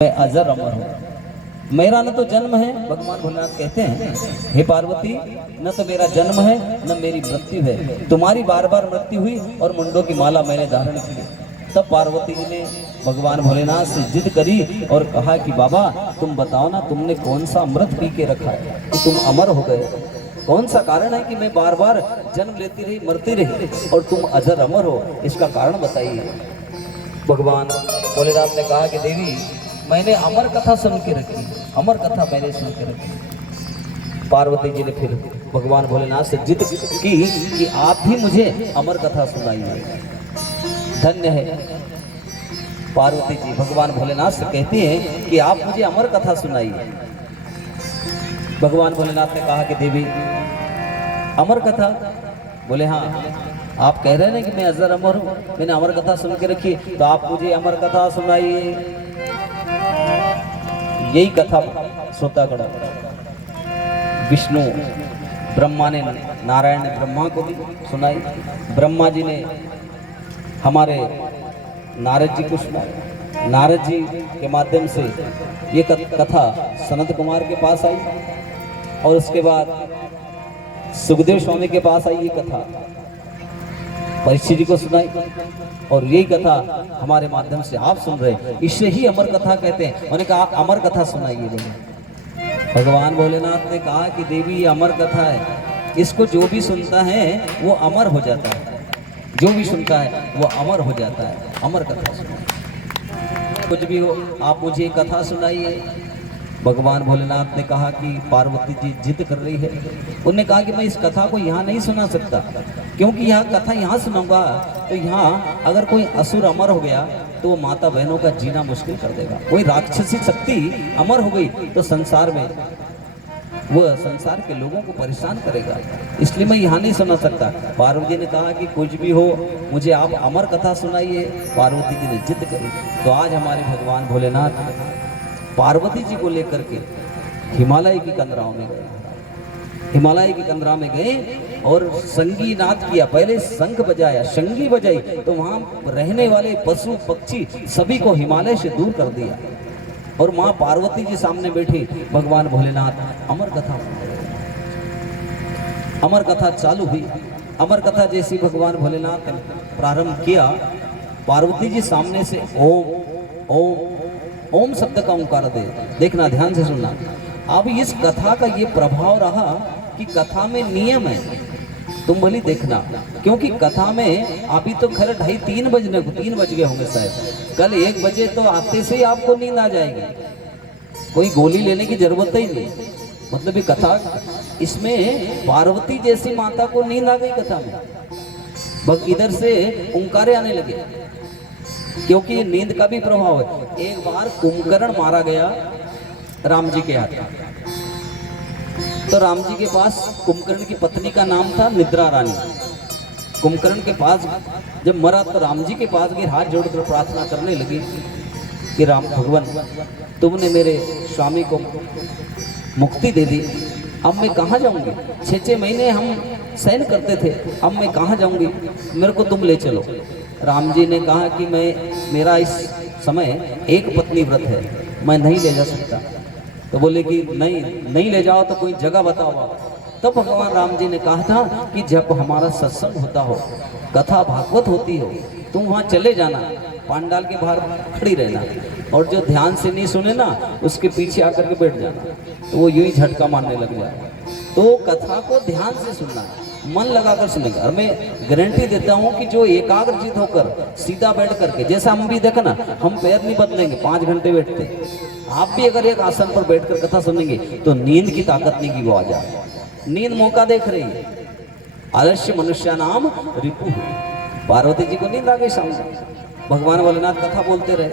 मैं अजर अमर हूँ। मेरा न तो जन्म है, भगवान भोलेनाथ कहते हैं, हे पार्वती, न तो मेरा जन्म है न मेरी मृत्यु है। तुम्हारी बार बार मृत्यु हुई और मुंडों की माला मैंने धारण की। तब पार्वती जी ने भगवान भोलेनाथ से जिद करी और कहा कि बाबा तुम बताओ ना, तुमने कौन सा अमृत पी के रखा है कि तुम अमर हो गए? कौन सा कारण है कि मैं बार बार जन्म लेती रही, मरती रही और तुम अजर अमर हो? इसका कारण बताइए। भगवान भोलेनाथ ने कहा कि देवी, मैंने अमर कथा सुन के रखी, अमर कथा मैंने सुन के रखी। पार्वती जी ने फिर भगवान भोलेनाथ से जिद की कि आप भी मुझे अमर कथा सुनाइए। धन्य है पार्वती जी भगवान भोलेनाथ से कहती हैं कि आप मुझे अमर कथा सुनाइए। भगवान भोलेनाथ ने कहा कि देवी, अमर कथा? बोले हाँ, आप कह रहे हैं कि मैं अजर अमर हूँ, मैंने अमर कथा सुन के रखी, तो आप मुझे अमर कथा सुनाइए। यही कथा श्रोता कड़ा विष्णु ब्रह्मा ने, नारायण ने ब्रह्मा को भी सुनाई, ब्रह्मा जी ने हमारे नारद जी को सुनाई। नारद जी के माध्यम से ये कथा सनत कुमार के पास आई और उसके बाद सुखदेव स्वामी के पास आई। ये कथा परीक्षित जी को सुनाई और यही कथा हमारे माध्यम से आप सुन रहे हैं। इसे ही अमर कथा कहते हैं। उन्होंने कहा आप अमर कथा सुनाइए। बोले भगवान भोलेनाथ ने कहा कि देवी ये अमर कथा है, इसको जो भी सुनता है वो अमर हो जाता है, जो भी सुनता है वो अमर हो जाता है। अमर कथा सुनाइए, कुछ भी हो आप मुझे कथा सुनाइए। भगवान भोलेनाथ ने कहा कि पार्वती जी जिद कर रही है। उन्होंने कहा कि मैं इस कथा को यहाँ नहीं सुना सकता, क्योंकि यह कथा यहाँ सुनाऊंगा तो यहाँ अगर कोई असुर अमर हो गया तो वो माता बहनों का जीना मुश्किल कर देगा। कोई राक्षसी शक्ति अमर हो गई तो संसार में वो संसार के लोगों को परेशान करेगा, इसलिए मैं यहाँ नहीं सुना सकता। पार्वती ने कहा कि कुछ भी हो मुझे आप अमर कथा सुनाइए। पार्वती जी ने जिद करी तो आज हमारे भगवान भोलेनाथ पार्वती जी को लेकर के हिमालय की कंदराओं में गए। हिमालय की कंदरा में गए और संगी नाद किया। पहले शंख बजाया, शंगी बजाई, तो वहां रहने वाले पशु पक्षी सभी को हिमालय से दूर कर दिया और मां पार्वती जी सामने बैठी। भगवान भोलेनाथ अमर कथा, अमर कथा चालू हुई। अमर कथा जैसी भगवान भोलेनाथ ने प्रारंभ किया, पार्वती जी सामने से ओम ओम ओम शब्द का ओंकार दे। देखना, ध्यान से सुनना। अब इस कथा का ये प्रभाव रहा कि कथा में नियम है, तुम भली देखना, क्योंकि कथा में अभी तो खैर 2:30 बजने को 3 बज गए होंगे शायद, कल 1 बजे तो आते से ही आपको नींद आ जाएगी, कोई गोली लेने की जरूरत ही नहीं। मतलब ये कथा, इसमें पार्वती जैसी माता को नींद आ गई कथा में, बस इधर से ओंकारे आने लगे, क्योंकि ये नींद का भी प्रभाव है। एक बार कुंभकर्ण मारा गया राम जी के हाथ, तो राम जी के पास कुंभकर्ण की पत्नी का नाम था निद्रा रानी। कुंभकर्ण के पास जब मरा तो राम जी के पास गए, हाथ जोड़कर प्रार्थना करने लगी कि राम भगवान, तुमने मेरे स्वामी को मुक्ति दे दी, अब मैं कहाँ जाऊंगी? 6 महीने हम सहन करते थे, अब मैं कहाँ जाऊंगी? मेरे को तुम ले चलो। राम जी ने कहा कि मेरा इस समय एक पत्नी व्रत है, मैं नहीं ले जा सकता। तो बोले कि नहीं ले जाओ तो कोई जगह बताओ। तब भगवान राम जी ने कहा था कि जब हमारा सत्संग होता हो, कथा भागवत होती हो, तुम वहाँ चले जाना, पांडाल के बाहर खड़ी रहना, और जो ध्यान से नहीं सुने ना उसके पीछे आकर के बैठ जाना, तो वो यूं ही झटका मारने लग जाए। तो कथा को ध्यान से सुनना, मन लगाकर सुनेगा। और मैं गारंटी देता हूँ कि जो एकाग्रचित होकर सीधा बैठ करके, जैसा हम भी देखना, हम पैर नहीं बदलेंगे, 5 घंटे बैठते, आप भी अगर एक आसन पर बैठकर कथा सुनेंगे तो नींद की ताकत नहीं की वो आ जाए। नींद मौका देख रही है, आलस्य मनुष्य नाम रिपु। पार्वती जी को नींद आ गई सामने, भगवान भोलेनाथ कथा बोलते रहे,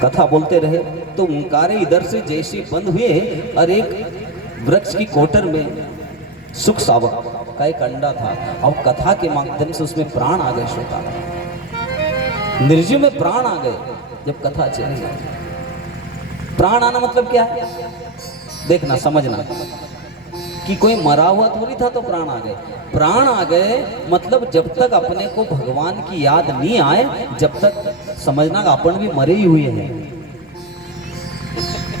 कथा बोलते रहे, तो ओंकारे इधर से जैसे बंद हुए और एक वृक्ष की कोटर में सुख सावक का एक अंडा था, और कथा के माध्यम से उसमें प्राण आ गए। श्रोता, निर्जीव में प्राण आ गए जब कथा चली। प्राण आना मतलब क्या है? देखना, समझना। कि कोई मरा हुआ थोड़ी था तो प्राण आ गए। प्राण आ गए मतलब जब तक अपने को भगवान की याद नहीं आए, जब तक समझना अपन भी मरे ही हुए हैं।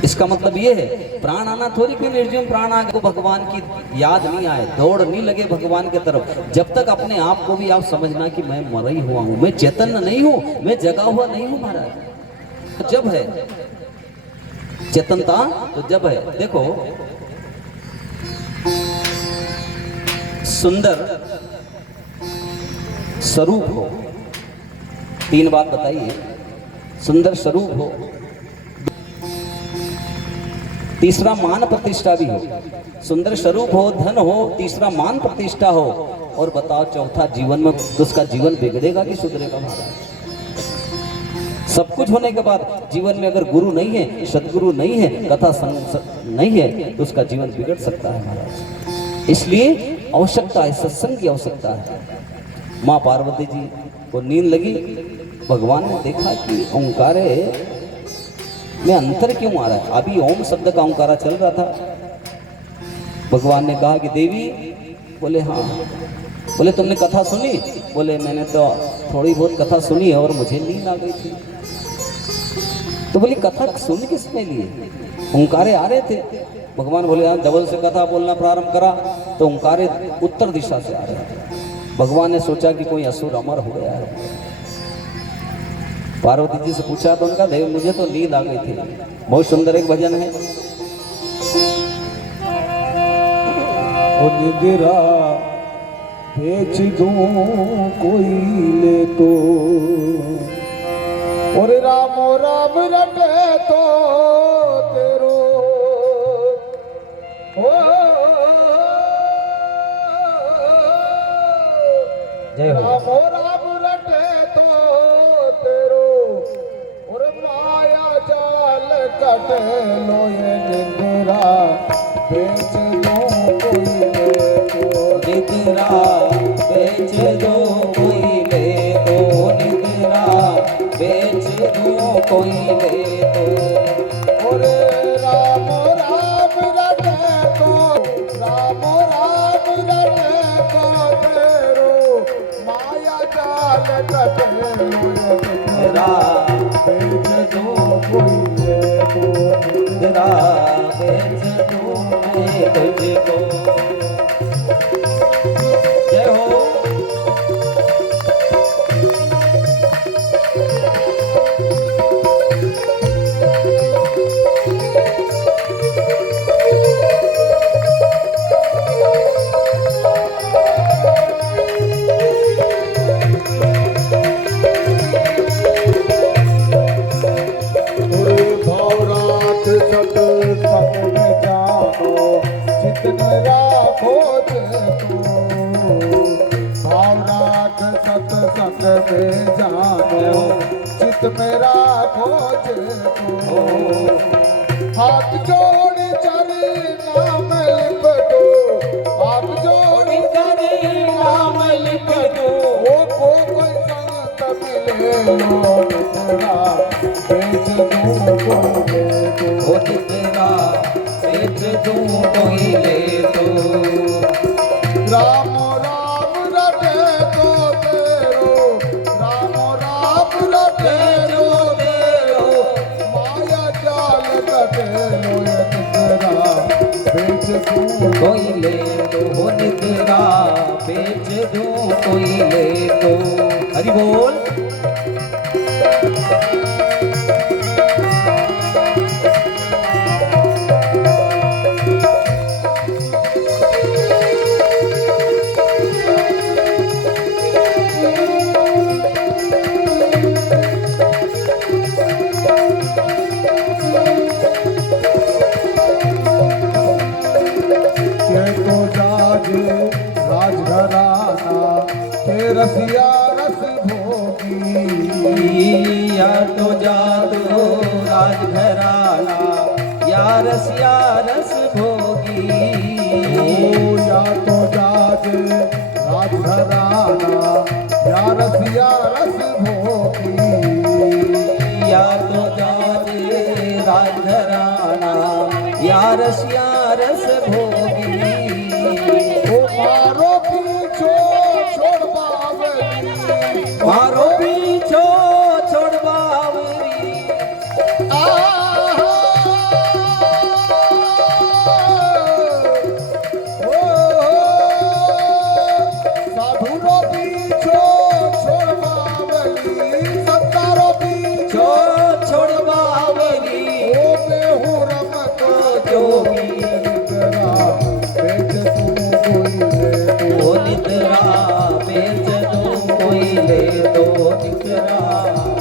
इसका मतलब ये है, प्राण आना थोड़ी कोई निर्जीव प्राण आ गए, भगवान की याद नहीं आए, दौड़ नहीं लगे भगवान के तरफ, जब तक अपने आप को भी आप समझना कि मैं मरा ही हुआ हूं, मैं चैतन्य नहीं हूं, मैं जगा हुआ नहीं हूं महाराज। जब है चेतनता तो जब है, देखो सुंदर स्वरूप हो, तीन बात बताइए, सुंदर स्वरूप हो, तीसरा मान प्रतिष्ठा भी हो, सुंदर स्वरूप हो, धन हो, तीसरा मान प्रतिष्ठा हो, और बताओ चौथा जीवन में तो उसका जीवन बिगड़ेगा कि सुधरेगा महाराज? सब कुछ होने के बाद जीवन में अगर गुरु नहीं है, सदगुरु नहीं है, कथा नहीं है, तो उसका जीवन बिगड़ सकता है महाराज। इसलिए आवश्यकता है, सत्संग की आवश्यकता है। माँ पार्वती जी को नींद लगी, भगवान ने देखा कि ओंकारे में अंतर क्यों आ रहा है, अभी ओम शब्द का ओंकारा चल रहा था। भगवान ने कहा कि देवी, बोले हाँ। बोले तुमने कथा सुनी? बोले मैंने तो थोड़ी बहुत कथा सुनी है और मुझे नींद आ गई थी। तो बोली कथा सुन किसने लिए? ओंकारे आ रहे थे। भगवान बोले हाँ, डबल से कथा बोलना प्रारंभ करा तो ओंकारे उत्तर दिशा से आ रहे थे। भगवान ने सोचा कि कोई असुर अमर हो गया है। पार्वती जी से पूछा तो उनका देव मुझे तो नींद आ गई थी। बहुत सुंदर एक भजन है, ओ निद्रा बेच दूं कोई ले तो, और रामो राम रटे तो तेरो, रामो राम रटे तो तेरो, और माया जाल कटे लो ये निद्रा बेच दूं कोई ले तो, निद्रा बेच दो कोई ले तो, निद्रा बेच दो कोई ले तो, और राम राम रटे तो, राम राम रटे तो तेरो, माया जाल कटे निद्रा बेच दो कोई ले तो, निद्रा बेच दो मैं तुझको। जय हो। चित मेरा खोज को, हाथ जोड़ चरी नाम लिपटो, हाथ जोड़ चरी नाम लिपटो, वो कोई संत मिले लो निद्रा बेच दूं कोई ले तो, वो निद्रा बेच दूं कोई ले तो, राम राम रटे तो तेरो, राम राम रटे तो तेरो, माया जाल कटे लो ये निद्रा बेच दूं कोई ले तो, वो निद्रा बेच दूं कोई ले तो। हरि बोल। राजघराना के रसिया रस भोगी, या तो जादू राजघराना, या रसिया रस भोगी, या तो जाज राजघराना, या रसिया रस भोगी, या तो जाज राजघराना, या रसिया रस भोगी,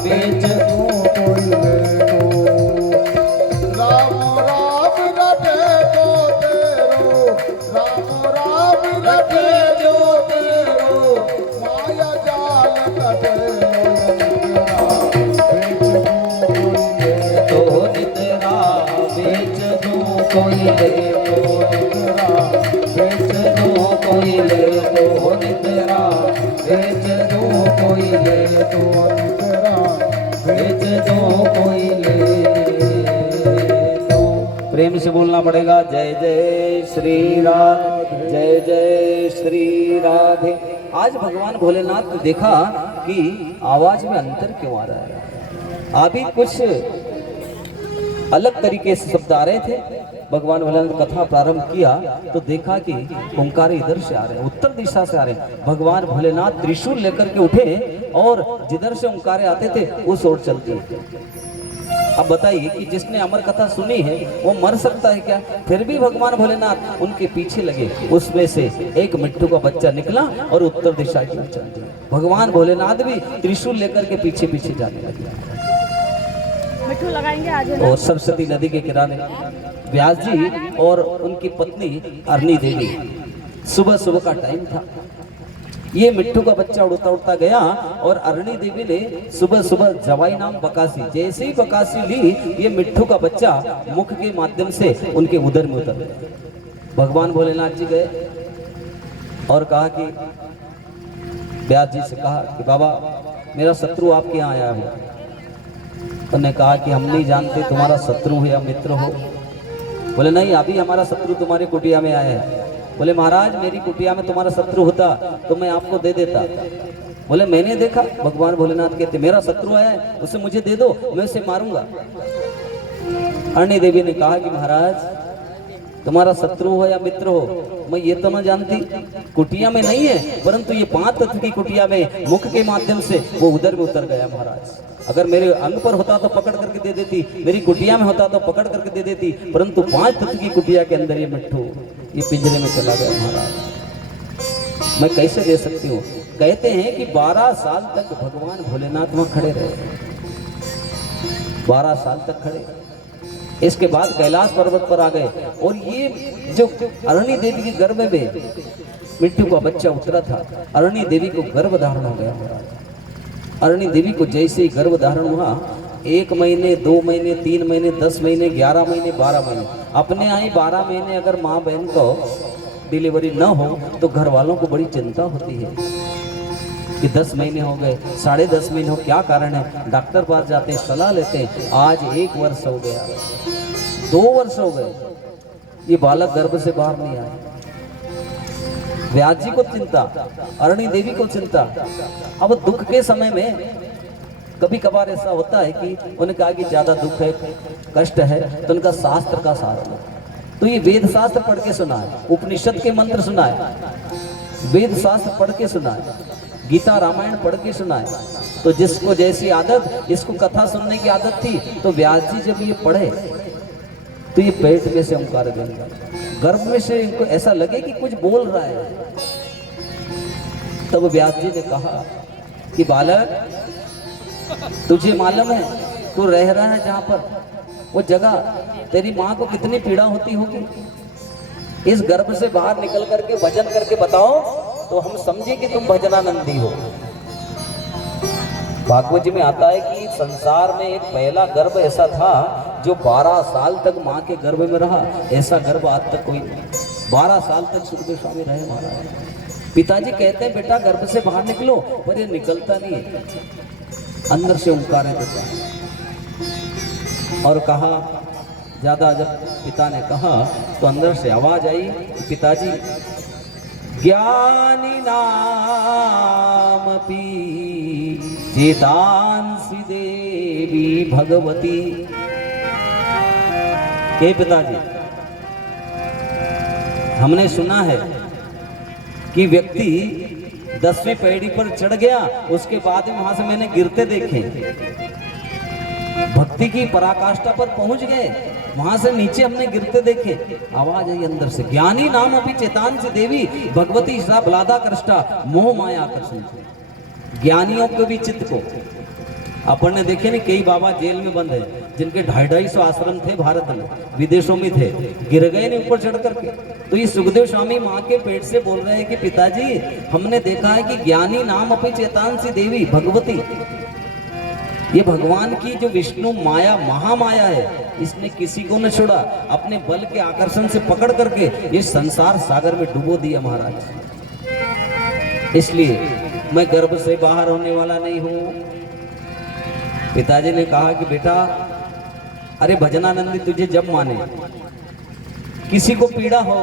बेच दूं कोई ले लो। राम राम रटे जो तेरो, राम राम रटे जो तेरो, माया जाल कटे तो निद्रा बेच दूं कोई ले लो, बेच दूं कोई ले लो, निद्रा बेच दूं कोई ले लो, बेच दूं कोई ले लो। प्रेम से बोलना पड़ेगा, जय जय श्री राधे, जय जय श्री राधे। आज भगवान भोलेनाथ ने देखा कि आवाज में अंतर क्यों आ रहा है। अभी कुछ अलग तरीके से शब्द आ रहे थे। भगवान भोलेनाथ ने कथा प्रारंभ किया तो देखा कि ओंकार इधर से आ रहे हैं, उत्तर दिशा से आ रहे हैं। भगवान भोलेनाथ त्रिशूल लेकर के उठे और जिधर से ओंकारे आते थे उस ओर चलते थे। अब बताइए कि जिसने अमर कथा सुनी है वो मर सकता है क्या? फिर भी भगवान भोलेनाथ उनके पीछे लगे। उसमें से एक मिट्टू का बच्चा निकला और उत्तर दिशा की ओर चल दिया। भगवान भोलेनाथ भी त्रिशूल लेकर के पीछे पीछे जाने लगे। मिट्टू लगाएंगे आज है ना? और सरस्वती नदी के किनारे व्यास जी और उनकी पत्नी अरनी देवी, सुबह सुबह का टाइम था। ये मिट्टू का बच्चा उड़ता उड़ता गया और अरणी देवी ने सुबह सुबह जवाई नाम बकासी, जैसे ही बकासी ली ये मिट्टू का बच्चा मुख के माध्यम से उनके उदर में उतर गया। भगवान भोलेनाथ जी गए और कहा कि व्यास जी से कहा कि बाबा मेरा शत्रु आपके यहाँ आया है। उन्होंने कहा कि हम नहीं जानते तुम्हारा शत्रु हो या मित्र हो। बोले नहीं, अभी हमारा शत्रु तुम्हारी कुटिया में आया है। बोले महाराज मेरी कुटिया में तुम्हारा शत्रु होता तो मैं आपको दे देता। बोले मैंने देखा, भगवान भोलेनाथ कहते मेरा शत्रु आया है उसे मुझे दे दो, मैं उसे मारूंगा। अरणी देवी ने कहा कि महाराज तुम्हारा शत्रु हो या मित्र हो मैं ये तो न जानती, कुटिया में नहीं है परंतु ये 5 तत्व की कुटिया में मुख के माध्यम से वो उधर में उतर गया। महाराज अगर मेरे अंग पर होता तो पकड़ करके दे देती, मेरी कुटिया में होता तो पकड़ करके दे देती, परंतु 5 तत्व की कुटिया के अंदर ये मिट्टू ये पिंजरे में चला गया। महाराज मैं कैसे दे सकती हूँ? कहते हैं कि 12 साल तक भगवान भोलेनाथ वहां खड़े रहे, 12 साल तक खड़े। इसके बाद कैलाश पर्वत पर आ गए और ये जो अरणी देवी के गर्भ में मिट्टू का बच्चा उतरा था, अरणी देवी को गर्भ धारण हो गया। महाराज अरणी देवी को जैसे ही गर्भ धारण हुआ 1 महीने 2 महीने 3 महीने 10 महीने 11 महीने 12 महीने अपने यहाँ 12 महीने अगर माँ बहन को डिलीवरी न हो तो घर वालों को बड़ी चिंता होती है कि 10 महीने हो गए, 10.5 महीने हो, क्या कारण है? डॉक्टर पास जाते हैं, सलाह लेते हैं। आज 1 वर्ष हो गया, 2 वर्ष हो गए, ये बालक गर्भ से बाहर नहीं आया। व्यास जी को चिंता, अरणी देवी को चिंता। अब दुख के समय में कभी कभार ऐसा होता है कि उन्हें कहा कि ज्यादा दुख है, कष्ट है, तो उनका शास्त्र का सहारा लो। तो ये वेद शास्त्र पढ़ के सुना है, उपनिषद के मंत्र सुना है, वेद शास्त्र पढ़ के सुना है, गीता रामायण पढ़ के सुना है। तो जिसको जैसी आदत, इसको कथा सुनने की आदत थी, तो व्यास जी जब ये पढ़े तो ये पेट में से ओंकार देंगे, गर्भ में से इनको ऐसा लगे कि कुछ बोल रहा है। तब व्यास जी ने कहा कि बालक तुझे मालूम है तू रह रहा है जहां पर, वो जगह तेरी माँ को कितनी पीड़ा होती होगी। इस गर्भ से बाहर निकल करके भजन करके बताओ तो हम समझे कि तुम भजनानंदी हो। भागवत जी में आता है कि संसार में एक पहला गर्भ ऐसा था जो 12 साल तक माँ के गर्भ में रहा। ऐसा गर्भ आज तक कोई नहीं। 12 साल तक सुखदेव स्वामी रहे महाराज। पिताजी कहते हैं बेटा गर्भ से बाहर निकलो, पर ये निकलता नहीं है, अंदर से ओंकार देता। और कहा ज्यादा, जब पिता ने कहा तो अंदर से आवाज आई कि पिताजी ज्ञानी नाम पी चेतांसी देवी भगवती। हे पिताजी, हमने सुना है कि व्यक्ति 10वीं पीढ़ी पर चढ़ गया, उसके बाद में वहां से मैंने गिरते देखे, भक्ति की पराकाष्ठा पर पहुंच गए, वहां से नीचे हमने गिरते देखे। आवाज आई अंदर से, ज्ञानी नाम अपनी चेतांसी देवी भगवती सा बलादा कृष्टा मोह माया आकर्षण। ज्ञानियों को भी चित्त को, अपन ने देखे नहीं, कई बाबा जेल में बंद है जिनके 250 आश्रम थे भारत में, विदेशों में थे, गिर गए नहीं ऊपर चढ़ करके। तो ये सुखदेव स्वामी माँ के पेट से बोल रहे हैं कि पिताजी हमने देखा है कि ज्ञानी नाम अपनी चेतांसी देवी भगवती, ये भगवान की जो विष्णु माया महामाया है, इसने किसी को न छोड़ा, अपने बल के आकर्षण से पकड़ करके ये संसार सागर में डुबो दिया महाराज। इसलिए मैं गर्भ से बाहर होने वाला नहीं हूं। पिताजी ने कहा कि बेटा, अरे भजनानंदी तुझे जब माने, किसी को पीड़ा हो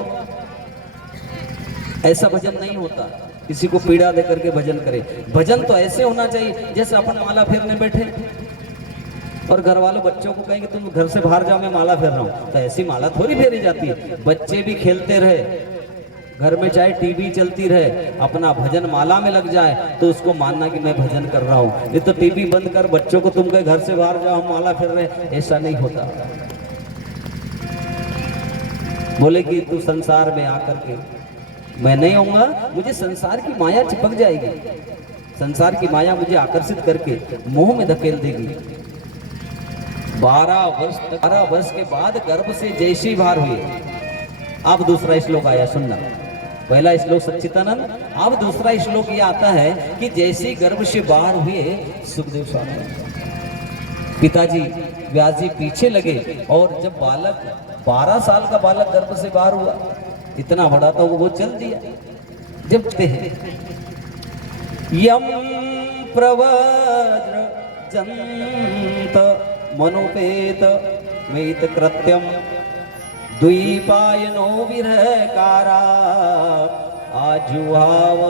ऐसा भजन नहीं होता, किसी को पीड़ा दे करके भजन करे। भजन तो ऐसे होना चाहिए जैसे अपन माला फेरने बैठे और घर वालों बच्चों को कहेंगे तुम घर से बाहर जाओ मैं माला फेर रहा हूं, तो ऐसी माला थोड़ी फेरी जाती है। बच्चे भी खेलते रहे, घर में चाहे टीवी चलती रहे, अपना भजन माला में लग जाए तो उसको मानना कि मैं भजन कर रहा हूं। ये तो टीवी बंद कर बच्चों को तुम कहे घर से बाहर जाओ हम माला फेर रहे, ऐसा नहीं होता। बोले कि तू संसार में आकर के, मैं नहीं होऊंगा, मुझे संसार की माया चिपक जाएगी, संसार की माया मुझे आकर्षित करके मोह में धकेल देगी। 12 वर्ष के बाद गर्भ से जैसी बाहर हुई। अब दूसरा श्लोक आया, सुनना। पहला श्लोक सच्चिदानंद, अब दूसरा श्लोक ये आता है कि जैसे गर्भ से बाहर हुए सुखदेव स्वामी, पिताजी व्यास जी पीछे लगे और जब बालक 12 साल का बालक गर्भ से बाहर हुआ, इतना बड़ा था वो चल दिया। जपते हैं यम प्रवज्र जंत मनुपेत मेत कृत्यम द्वीपायनो विरहकारा आजुहाव।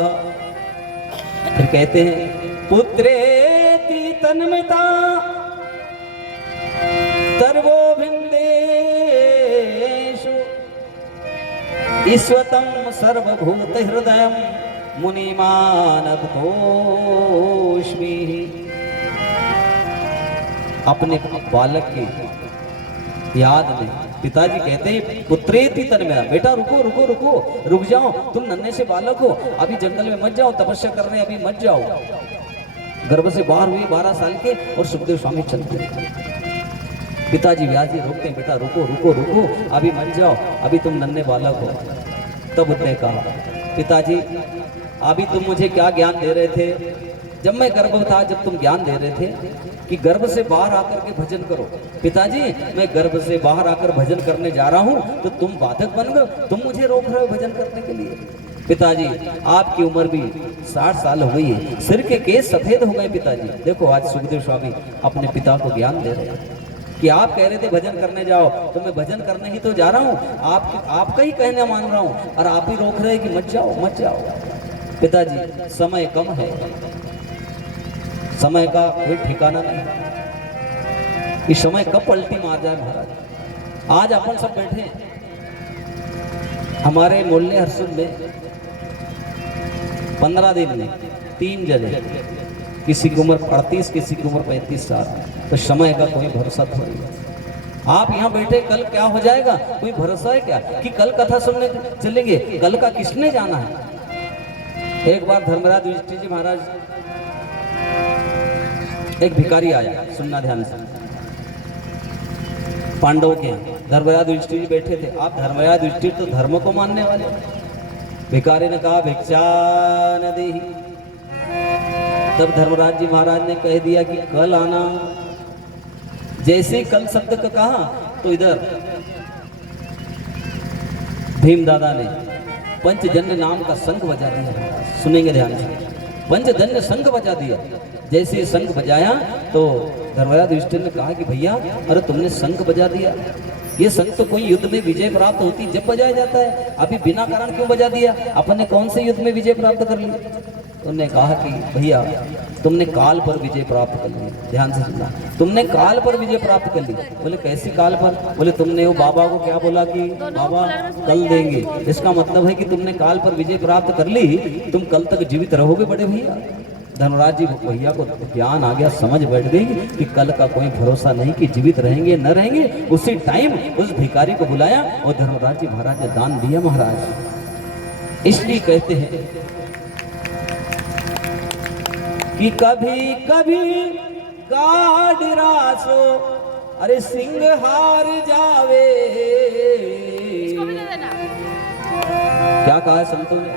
फिर कहते हैं पुत्रेति तन्मयता सर्वोभिन्देषु ईश्वतं सर्वभूत हृदयं मुनिमानतोष्मि। अपने बालक की याद में पिताजी कहते हैं पुत्रेति तन्मया, बेटा रुको रुको रुको, रुक जाओ, तुम नन्हे से बालक हो, अभी जंगल में मत जाओ, तपस्या करने अभी मत जाओ। गर्भ से बाहर हुए 12 साल के और सुखदेव स्वामी चलते। पिताजी व्यास जी रोकते हैं, बेटा रुको रुको रुको, अभी मत जाओ, अभी तुम नन्हे बालक हो। तब उसने कहा पिताजी अभी तुम मुझे क्या ज्ञान दे रहे थे जब मैं गर्भ था, जब तुम ज्ञान दे रहे थे कि गर्भ से बाहर आकर के भजन करो। पिताजी मैं गर्भ से बाहर आकर भजन करने जा रहा हूँ तो तुम बाधक बन गए, तुम मुझे रोक रहे हो भजन करने के लिए। पिताजी आपकी उम्र भी 60 साल हो गई है, सिर के केस सफेद हो गए। पिताजी देखो आज सुखदेव स्वामी अपने पिता को ज्ञान दे रहे हैं कि आप कह रहे थे भजन करने जाओ, तो मैं भजन करने ही तो जा रहा हूँ, आपका ही कहना मान रहा हूँ और आप ही रोक रहे हैं कि मत जाओ मत जाओ। पिताजी समय कम है, समय का कोई ठिकाना नहीं, इस समय कब पलटी मार जाए महाराज। आज अपन सब बैठे हैं हमारे मोहल्ले हरसुद में 15 दिन में 3 जने, किसी की उम्र 38, किसी की उम्र 35 साल। तो समय का कोई भरोसा थोड़ी है। आप यहाँ बैठे कल क्या हो जाएगा कोई भरोसा है क्या कि कल कथा सुनने चलेंगे, कल का किसने जाना है। एक बार धर्मराज युधिष्ठिर जी महाराज, एक भिखारी आया, सुनना ध्यान से, पांडवों के धर्मराज युधिष्ठिर जी बैठे थे। आप धर्मराज युधिष्ठिर तो धर्म को मानने वाले। भिखारी ने कहा भिक्षा न देहि। तब धर्मराज जी महाराज ने कह दिया कि कल आना। जैसे ही कल शब्द का कहा तो इधर भीम दादा ने पंचजन्य नाम का शंख बजा दिया। सुनेंगे ध्यान से, पंचजन्य शंख बजा दिया। जैसे ही शंख बजाया तो धर्मराज युधिष्ठिर ने कहा कि भैया अरे तुमने शंख बजा दिया, ये शंख तो कोई युद्ध में विजय प्राप्त होती जब बजाया जाता है, अभी बिना कारण क्यों बजा दिया, अपन ने कौन से युद्ध में विजय प्राप्त कर लिया। उन्होंने कहा कि भैया तुमने काल पर विजय प्राप्त कर ली। ध्यान से सुनना, तुमने काल पर विजय प्राप्त कर ली। बोले कैसी काल पर। बोले तुमने वो बाबा को क्या बोला कि बाबा कल देंगे, इसका मतलब है कि तुमने काल पर विजय प्राप्त कर ली, तुम कल तक जीवित रहोगे बड़े भैया। धर्मराज जी भैया को ज्ञान आ गया, समझ बैठ गई कि कल का कोई भरोसा नहीं कि जीवित रहेंगे न रहेंगे। उसी टाइम उस भिखारी को बुलाया और धर्मराज जी महाराज ने दान दिया महाराज। इसलिए कहते हैं कि कभी कभी गाढ़ रासो अरे सिंह हार जावे। इसको भी दे देना, क्या कहा है संतों ने?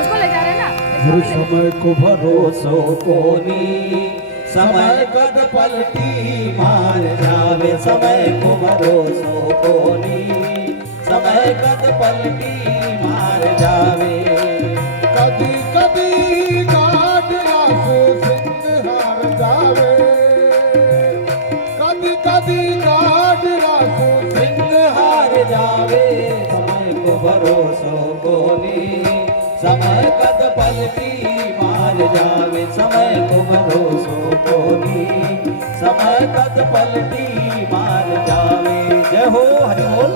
उसको ले जा रहे हैं ना, इसको भी ले जा। समय को भरोसो कोनी समय कद पलटी मार जावे, समय को भरोसो कोनी समय कद पलटी मार जावे। कदी कदी गाढ़ रासो सिंह हार जावे, कदी कदी गाढ़ रासो सिंह हार जावे, समय को भरोसो कोनी समय कद पलटी मार जावे, समय को भरोसो कोनी समय कद पलटी मार जावे। जय हो हरि बोल।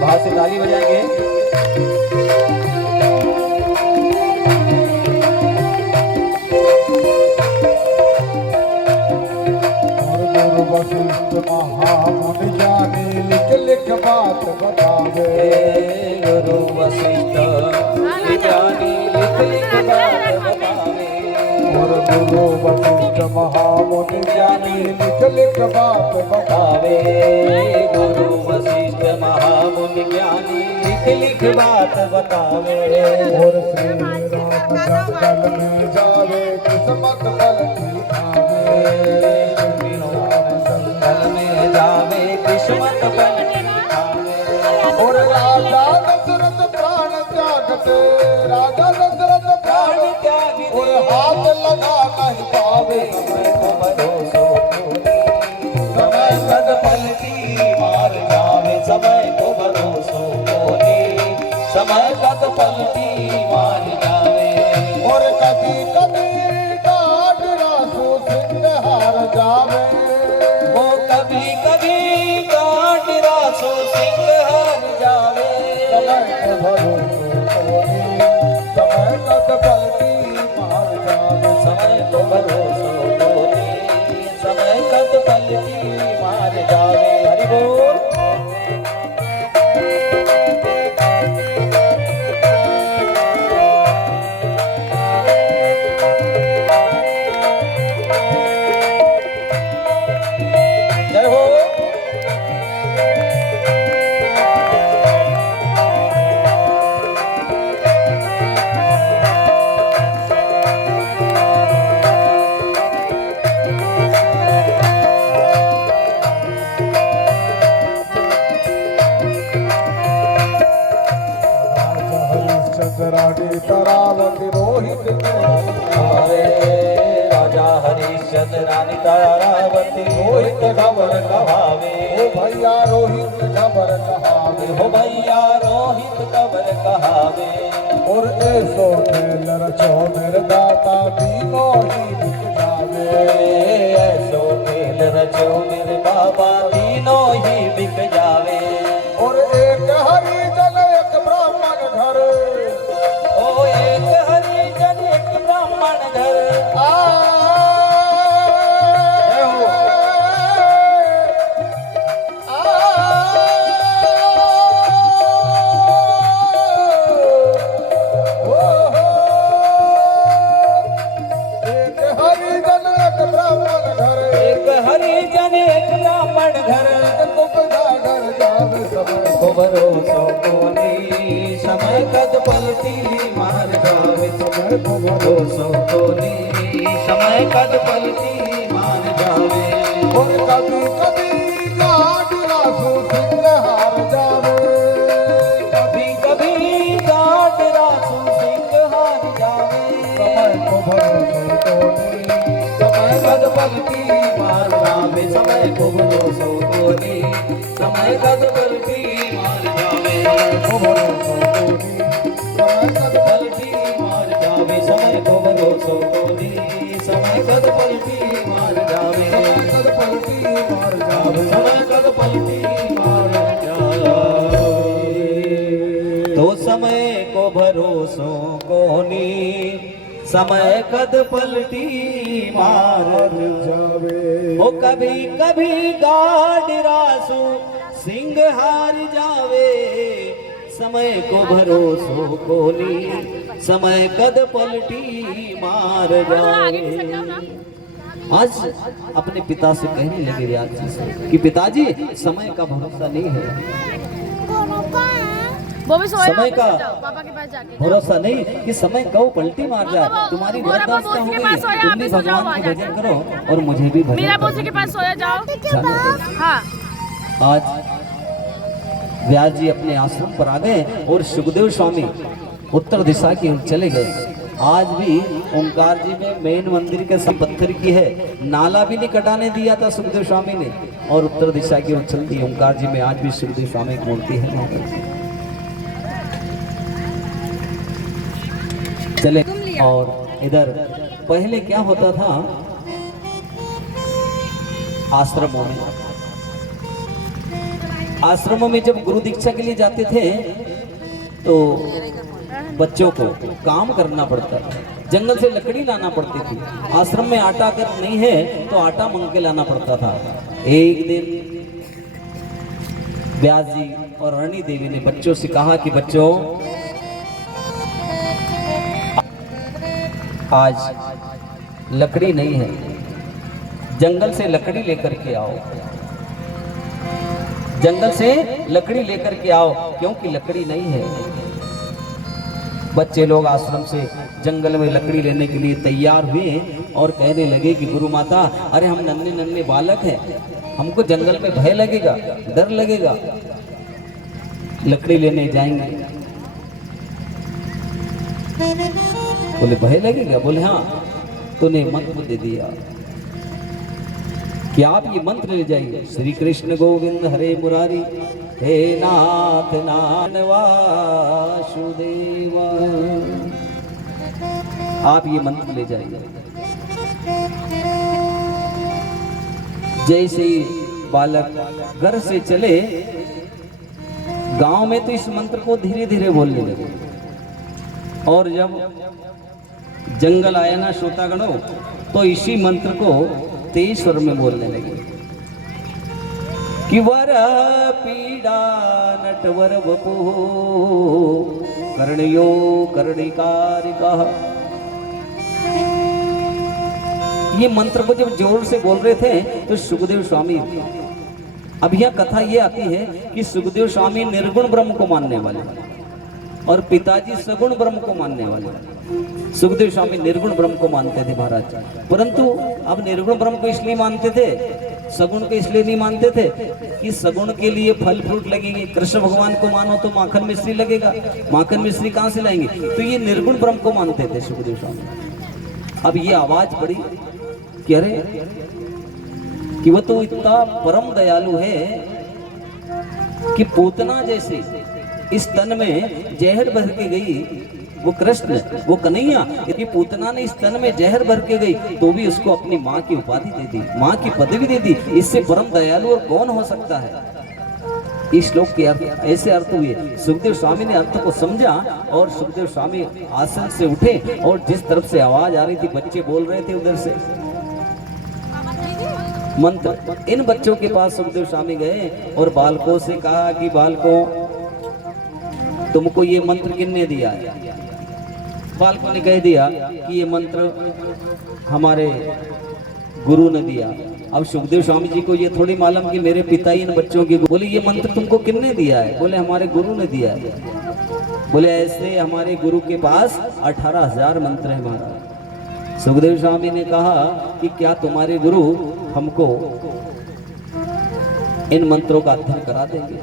बाहर से ताली बजाएंगे। वशिष्ठ महामुनि जाने लिख लिख बात बतावे। गुरु वशिष्ठ ज्ञानी लिख लिख बात बतावे। और गुरु वशिष्ठ महामुनि जाने लिख लिख बात बतावे। गुरु वशिष्ठ महामुनि ज्ञानी लिख लिख बात बतावे। और श्री राम जंगल में जावे किस्मत पलटी खावे। जंगल में जावे किस्मत पलटी खावे। और राजा दशरथ प्राण त्यागते, राजा दशरथ प्राण त्यागी और हाथ लगा नहीं पावे। समय को भरोसो कोनी समय कद पलटी मार जावे, समय को भरोसो कोनी समय कद पलटी मार जावे। और कभी कभी गाढ़ रासो सिंह हार जावे। वो कभी कभी गाढ़ रासो सिंह हार जावे। समय को भरोसो कोनी समय कद पलटी मार जावे। समय को भरोसो कोनी समय कद पलटी मार जावे। हरि बोल। जय हो। राजा हरिश्चंद्र रानी तारावती रोहित हरे राजा हरिश्चंद्र रानी तारावती रोहित खबर कहावे। ओ भैया रोहित खबर कहावे। हो भैया रोहित खबर कहावे। और ऐसो खेल रचो मेरे दाता तीनों ही बिक जावे। ऐसो खेल रचो मेरे बाबा तीनों ही बिक जावे। और एक हरिजन एक ब्राह्मण घर, ओ एक हरिजन एक ब्राह्मण घर। आ जय हो। एक हरिजन एक ब्राह्मण घर, एक हरिजन एक ब्राह्मण घर। कुबजा घर जावे समय को भरोसो कोनी समय कद पलटी मार जावे। समय को भरोसो कोनी समय कद पलटी मार जावे। और कभी कभी गाढ़ रासो सिंह हार जावे। कभी कभी गाढ़ रासो सिंह हार जावे। समय को भरोसो कोनी समय कद पलटी मार जावे। समय को भरोसो कोनी समय कद पलटी मार जावे। को भरोसो कोनी समय कद पलटी मार जावे। समय को भरोसो कोनी समय कद पलटी मार जावे। कद पलटी मार जावे। समय कद पलटी मार जावे। तो समय को भरोसो कोनी समय कद पलटी मार जावे ओ कभी कभी गाडरासु सिंह हार जावे समय को भरोसो कोली समय कद पलटी मार थोड़ा आगे खिसक जावे। जाओ ना। आज अपने पिता से कहने लगे व्यास जी से कि पिताजी समय का भरोसा नहीं है, वो भी सोया समय वापस का जाओ, पापा के पास जाके। भरोसा नहीं कि समय कब पलटी मार जाए। तुम्हारी मोरा वृद्धावस्था बाबू हो के गई, पास सोया, तुम भी वापस हो जाओ भगवान वहाँ की भजन करो और मुझे भी भजन मीरा करो। मौसी के पास सोया जाओ। चलो। हाँ आज व्यास जी अपने आश्रम पर आ गए और सुखदेव स्वामी उत्तर दिशा की ओर चले गए। आज भी ओंकार जी में मेन मंदिर के सब पत्थर की है, नाला भी नहीं कटाने दिया था सुखदेव स्वामी ने, और उत्तर दिशा की ओर चल दी। ओंकार जी में आज भी सुखदेव स्वामी की मूर्ति है वहाँ पर। चले। और इधर पहले क्या होता था आश्रमों में, आश्रमों में जब गुरु दीक्षा के लिए जाते थे तो बच्चों को काम करना पड़ता था, जंगल से लकड़ी लाना पड़ती थी। आश्रम में आटा अगर नहीं है तो आटा मंग के लाना पड़ता था। एक दिन व्यास जी और रानी देवी ने बच्चों से कहा कि बच्चों आज लकड़ी नहीं है, जंगल से लकड़ी लेकर के आओ, जंगल से लकड़ी लेकर के आओ, क्योंकि लकड़ी नहीं है। बच्चे लोग आश्रम से जंगल में लकड़ी लेने के लिए तैयार हुए और कहने लगे कि गुरु माता, अरे हम नन्हे नन्हे बालक हैं, हमको जंगल में भय लगेगा, डर लगेगा, लकड़ी लेने जाएंगे। बोले भय लगेगा? बोले हाँ, तूने मंत्र दे दिया कि आप ये मंत्र ले जाइए, श्री कृष्ण गोविंद हरे मुरारी हे नाथ नारायण वासुदेव, आप ये मंत्र ले जाइए। जैसे ही बालक घर से चले, गांव में तो इस मंत्र को धीरे धीरे बोलने लगे, और जब जंगल आया ना श्रोतागणों, तो इसी मंत्र को तेज स्वर में बोलने लगे कि वर पीड़ा नटवर वपु कर्णयो कर्णिकारिका। ये मंत्र को जब जोर से बोल रहे थे तो सुखदेव स्वामी, अब यह कथा ये आती है कि सुखदेव स्वामी निर्गुण ब्रह्म को मानने वाले और पिताजी सगुण ब्रह्म को मानने वाले। सुखदेव स्वामी निर्गुण ब्रह्म को मानते थे महाराज, परंतु अब निर्गुण ब्रह्म को इसलिए मानते थे, सगुण को इसलिए नहीं मानते थे कि सगुण के लिए फल फ्रूट लगेंगे। कृष्ण भगवान को मानो तो माखन मिश्री लगेगा, माखन मिश्री कहाँ से लाएंगे? तो ये निर्गुण ब्रह्म को मानते थे सुखदेव स्वामी। अब ये आवाज पड़ी कि अरे कि वो तो इतना परम दयालु है कि पूतना जैसे इस तन में जहर भर के गई, वो कृष्ण, वो कन्हैया, यदि पूतना ने इस तन में जहर भर के गई तो भी उसको अपनी माँ की उपाधि दे दी, माँ की पदवी दे दी। इससे परम दयालु और कौन हो सकता है? इस श्लोक के अर्थ ऐसे अर्थ हुए। सुखदेव स्वामी ने अर्थ को समझा और सुखदेव स्वामी आसन से उठे और जिस तरफ से आवाज आ रही थी, बच्चे बोल रहे थे उधर से मंत्र, इन बच्चों के पास सुखदेव स्वामी गए और बालकों से कहा कि बालकों, तुमको ये मंत्र किसने दिया? बालकों ने कह दिया कि ये मंत्र हमारे गुरु ने दिया। अब सुखदेव स्वामी जी को ये थोड़ी मालूम कि मेरे पिता इन बच्चों की, बोले ये मंत्र तुमको किसने दिया है? बोले हमारे गुरु ने दिया है। बोले ऐसे हमारे गुरु के पास 18,000 मंत्र है महाराज। सुखदेव स्वामी ने कहा कि क्या तुम्हारे गुरु हमको इन मंत्रों का अध्ययन करा देंगे?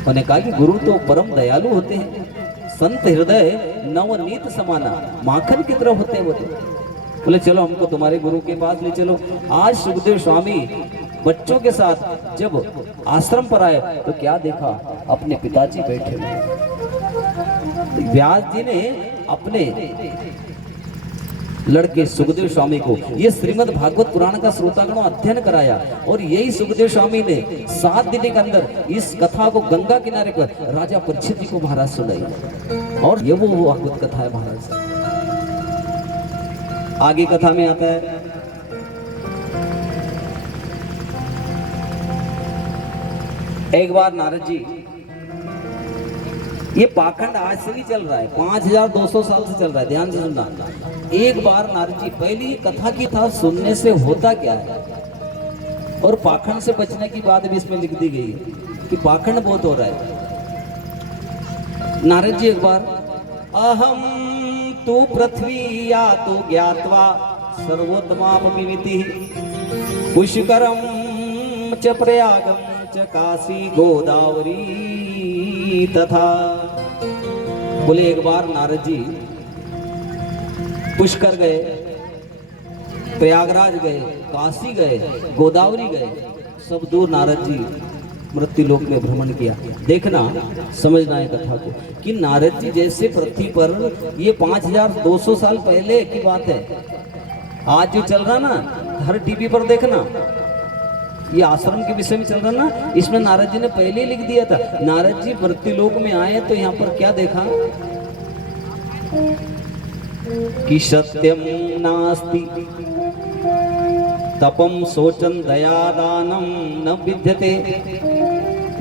उन्होंने कहा कि गुरु तो परम दयालु होते हैं, संत हृदय नवनीत समाना, माखन की तरह होते हैं वो तो। बोले चलो हमको तुम्हारे गुरु के पास ले चलो। आज सुखदेव स्वामी बच्चों के साथ जब आश्रम पर आए तो क्या देखा? अपने पिताजी बैठे हुए। व्यास जी ने अपने लड़के सुखदेव स्वामी को ये श्रीमद् भागवत पुराण का श्रोतागणों अध्ययन कराया, और यही सुखदेव स्वामी ने 7 दिन के अंदर इस कथा को गंगा किनारे पर राजा परीक्षित जी को महाराज सुनाई। और ये वो भागवत कथा है महाराज। आगे कथा में आता है, एक बार नारद जी, ये पाखंड आज से नहीं चल रहा है, 5200 साल से चल रहा है, ध्यान से सुनना। एक बार नारद जी, पहली कथा की था सुनने से होता क्या है, और पाखंड से बचने की बात भी इसमें लिख दी गई है कि पाखंड बहुत हो रहा है। नारद जी एक बार, अहम तू पृथ्वी या तो ज्ञात्वा सर्वोत्तमापमिति पुष्करम च प्रयागम च काशी गोदावरी तथा। बोले एक बार नारद जी पुष्कर गए, प्रयागराज गए, काशी गए, गोदावरी गए, सब दूर नारद जी मृत्यु लोक में भ्रमण किया। देखना, समझना है कथा को कि नारद जी जैसे पृथ्वी पर, ये 5200 साल पहले की बात है, आज जो चल रहा ना हर टीवी पर देखना, ये आश्रम के विषय में चल रहा ना, इसमें नारद जी ने पहले ही लिख दिया था। नारद जी मृत्यु लोक में आए तो यहाँ पर क्या देखा कि सत्यम नास्ति तपम शोचन दयादानम न विद्यते।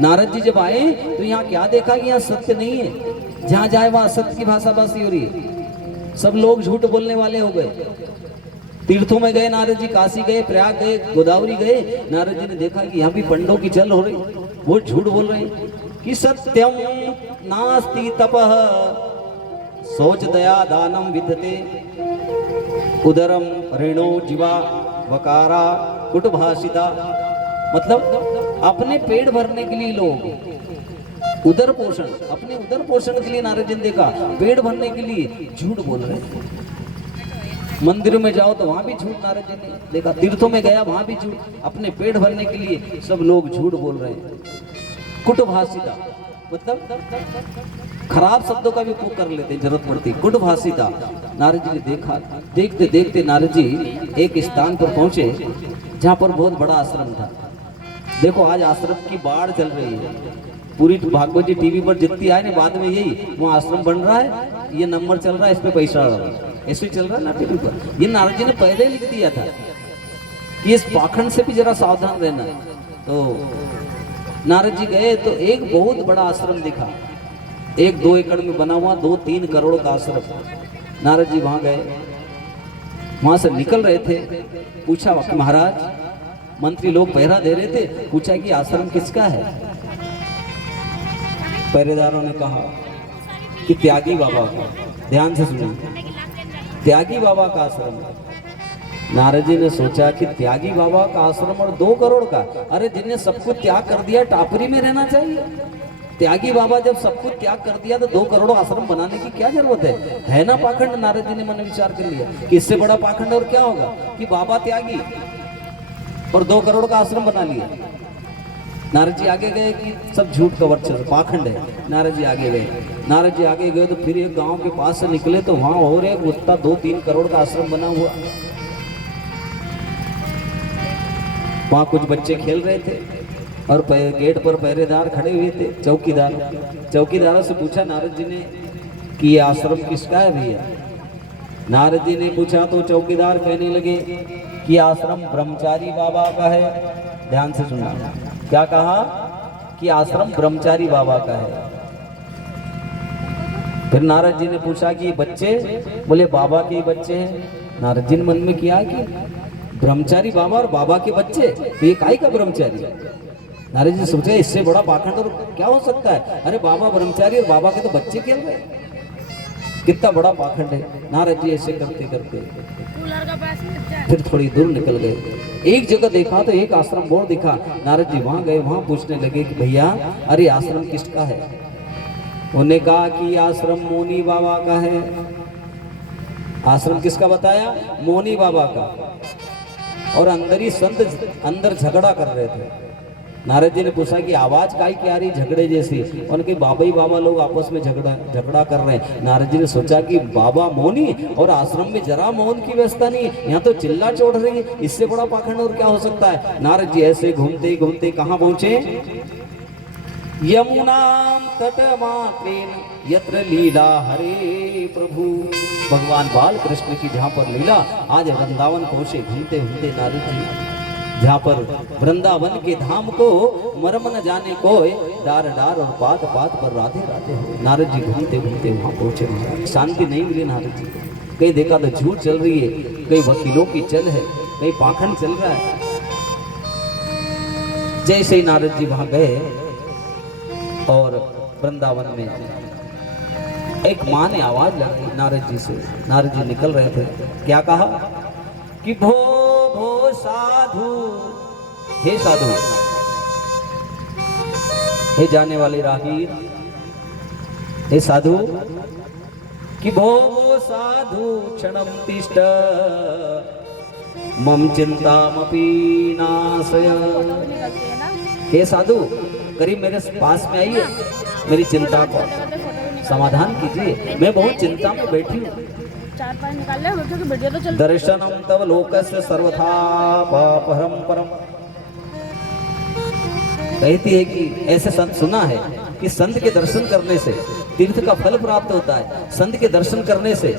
नारद जी जब आए तो यहाँ क्या देखा कि यहाँ सत्य नहीं है, जहाँ जाए वहां सत्य की भाषाबाजी हो रही है, सब लोग झूठ बोलने वाले हो गए। तीर्थों में गए नारद जी, काशी गए, प्रयाग गए, गोदावरी गए, नारद जी ने देखा कि यहाँ भी पंडों की चल हो रही, वो झूठ बोल रहे हैं कि सत्यम नास्ति तपः शौच दया दानम विद्यते उदरम ऋणो जीवा वकारा कुटभाषिता। मतलब अपने पेट भरने के लिए लोग उदर पोषण, अपने उदर पोषण के लिए नारद जी ने देखा, पेट भरने के लिए झूठ बोल रहे हैं। मंदिरों में जाओ तो वहां भी झूठ नारद जी ने देखा, तीर्थों में गया वहां भी झूठ, अपने पेट भरने के लिए सब लोग झूठ बोल रहे हैं। कुटभाषिता मतलब खराब शब्दों का भी उपयोग कर लेते हैं, जरूरत पड़ती। कुटभाषिता नारद जी ने देखा। देखते देखते नारद जी एक स्थान पर पहुंचे जहां पर बहुत बड़ा आश्रम था। देखो आज आश्रम की बाढ़ चल रही है, पूरी भागवत जी टीवी पर जितनी आए ना, बाद में यही वहाँ आश्रम बन रहा है, ये नंबर चल रहा है, इस पे पैसा आ रहा है, ऐसे चल रहा है ना टीवी पर। ये नारद जी ने पहले ही लिख दिया था कि इस पाखंड से भी जरा सावधान रहना। तो नारद जी गए तो एक बहुत बड़ा आश्रम दिखा, 1-2 एकड़ में बना हुआ, 2-3 करोड़ का आश्रम। नारद जी वहां गए, वहां से निकल रहे थे, पूछा कि महाराज, मंत्री लोग पहरा दे रहे थे, पूछा कि आश्रम किसका है। पहरेदारों ने कहा कि त्यागी बाबा का। ध्यान से सुनिए, त्यागी बाबा का आश्रम है। नारद जी ने सोचा कि त्यागी बाबा का आश्रम और 2 करोड़ का, अरे जिन्हें सब कुछ त्याग कर दिया टापरी में रहना चाहिए। त्यागी बाबा जब सब कुछ त्याग कर दिया तो 2 करोड़ आश्रम बनाने की क्या जरूरत है ना पाखंड। नारद जी ने मन विचार कर लिया कि इससे बड़ा पाखंड और क्या होगा कि बाबा त्यागी और 2 करोड़ का आश्रम बना लिया। नारद जी आगे गए कि सब झूठ का वर्चस्व, पाखंड है। नारद जी आगे गए तो फिर एक गांव के पास से निकले तो वहां और एक उसका 2-3 करोड़ का आश्रम बना हुआ। वहां कुछ बच्चे खेल रहे थे और गेट पर पहरेदार खड़े हुए थे, चौकीदारों से पूछा नारद जी ने कि ये आश्रम किसका है भैया। नारद जी ने पूछा तो चौकीदार कहने लगे कि आश्रम ब्रह्मचारी बाबा का है। ध्यान से सुनना, क्या कहा कि आश्रम ब्रह्मचारी बाबा का है। फिर नारद जी ने पूछा कि बच्चे, बोले बाबा के बच्चे हैं। नारद जी ने मन में किया कि ब्रह्मचारी बाबा और बाबा के बच्चे, तो ये काहे का ब्रह्मचारी। नारद जी सोचे इससे बड़ा पाखंड और क्या हो सकता है। अरे बाबा ब्रह्मचारी और बाबा के तो बच्चे खेल रहे, कितना बड़ा पाखंड है। नारद जी ऐसे करते करते फिर थोड़ी दूर निकल गए। एक जगह देखा तो एक आश्रम बोर्ड दिखा। नारद जी वहां गए, वहां पूछने लगे कि भैया अरे आश्रम किसका है। उन्होंने कहा कि आश्रम मोनी बाबा का है। आश्रम किसका बताया, मोनी बाबा का। और अंदर ही संत अंदर झगड़ा कर रहे थे। नारद जी ने पूछा कि आवाज काहे की आ रही झगड़े जैसी। उनके बाबा ही बाबा लोग आपस में झगड़ा कर रहे हैं। नारद जी ने सोचा कि बाबा मौनी और आश्रम में जरा मौन की व्यवस्था नहीं, यहाँ तो चिल्ला चोट रही है, इससे बड़ा पाखंड और क्या हो सकता है। नारद जी ऐसे घूमते घूमते कहाँ पहुंचे, यमुनां तटमात्रेण यत्र लीला हरे प्रभु। भगवान बाल कृष्ण की जहाँ पर लीला आज वृंदावन कोशे घूमते घूमते नारद जी, जहाँ पर वृंदावन के धाम को मर्म न जाने कोय, डार डार और पात पात पर राधे राधे हो। नारद जी घूमते घूमते वहाँ पहुँचे। महाराज शांति नहीं मिली नारद जी को। कहीं देखा तो झूठ चल रही है, कहीं वकीलों की चल है, कहीं पाखंड चल रहा है। जैसे ही नारद जी वहाँ गए और वृंदावन में एक माँ ने आवाज लगाई नारद जी से। नारद जी निकल रहे थे, क्या कहा कि भो भो साधु, हे साधु, हे जाने वाले राहीर, हे साधु, कि भो भो साधु क्षणम तिष्ठ मम चिंतामपि नाशय। हे साधु, करीब मेरे पास में आइए, मेरी चिंता को समाधान कीजिए, मैं बहुत चिंता में बैठी हूँ। 4-5 निकाल ले, क्योंकि वीडियो तो चल। दर्शनम तव लोकस्य सर्वथा परम परम। कहती है कि ऐसे संत सुना है कि संत के दर्शन करने से तीर्थ का फल प्राप्त होता है, संत के दर्शन करने से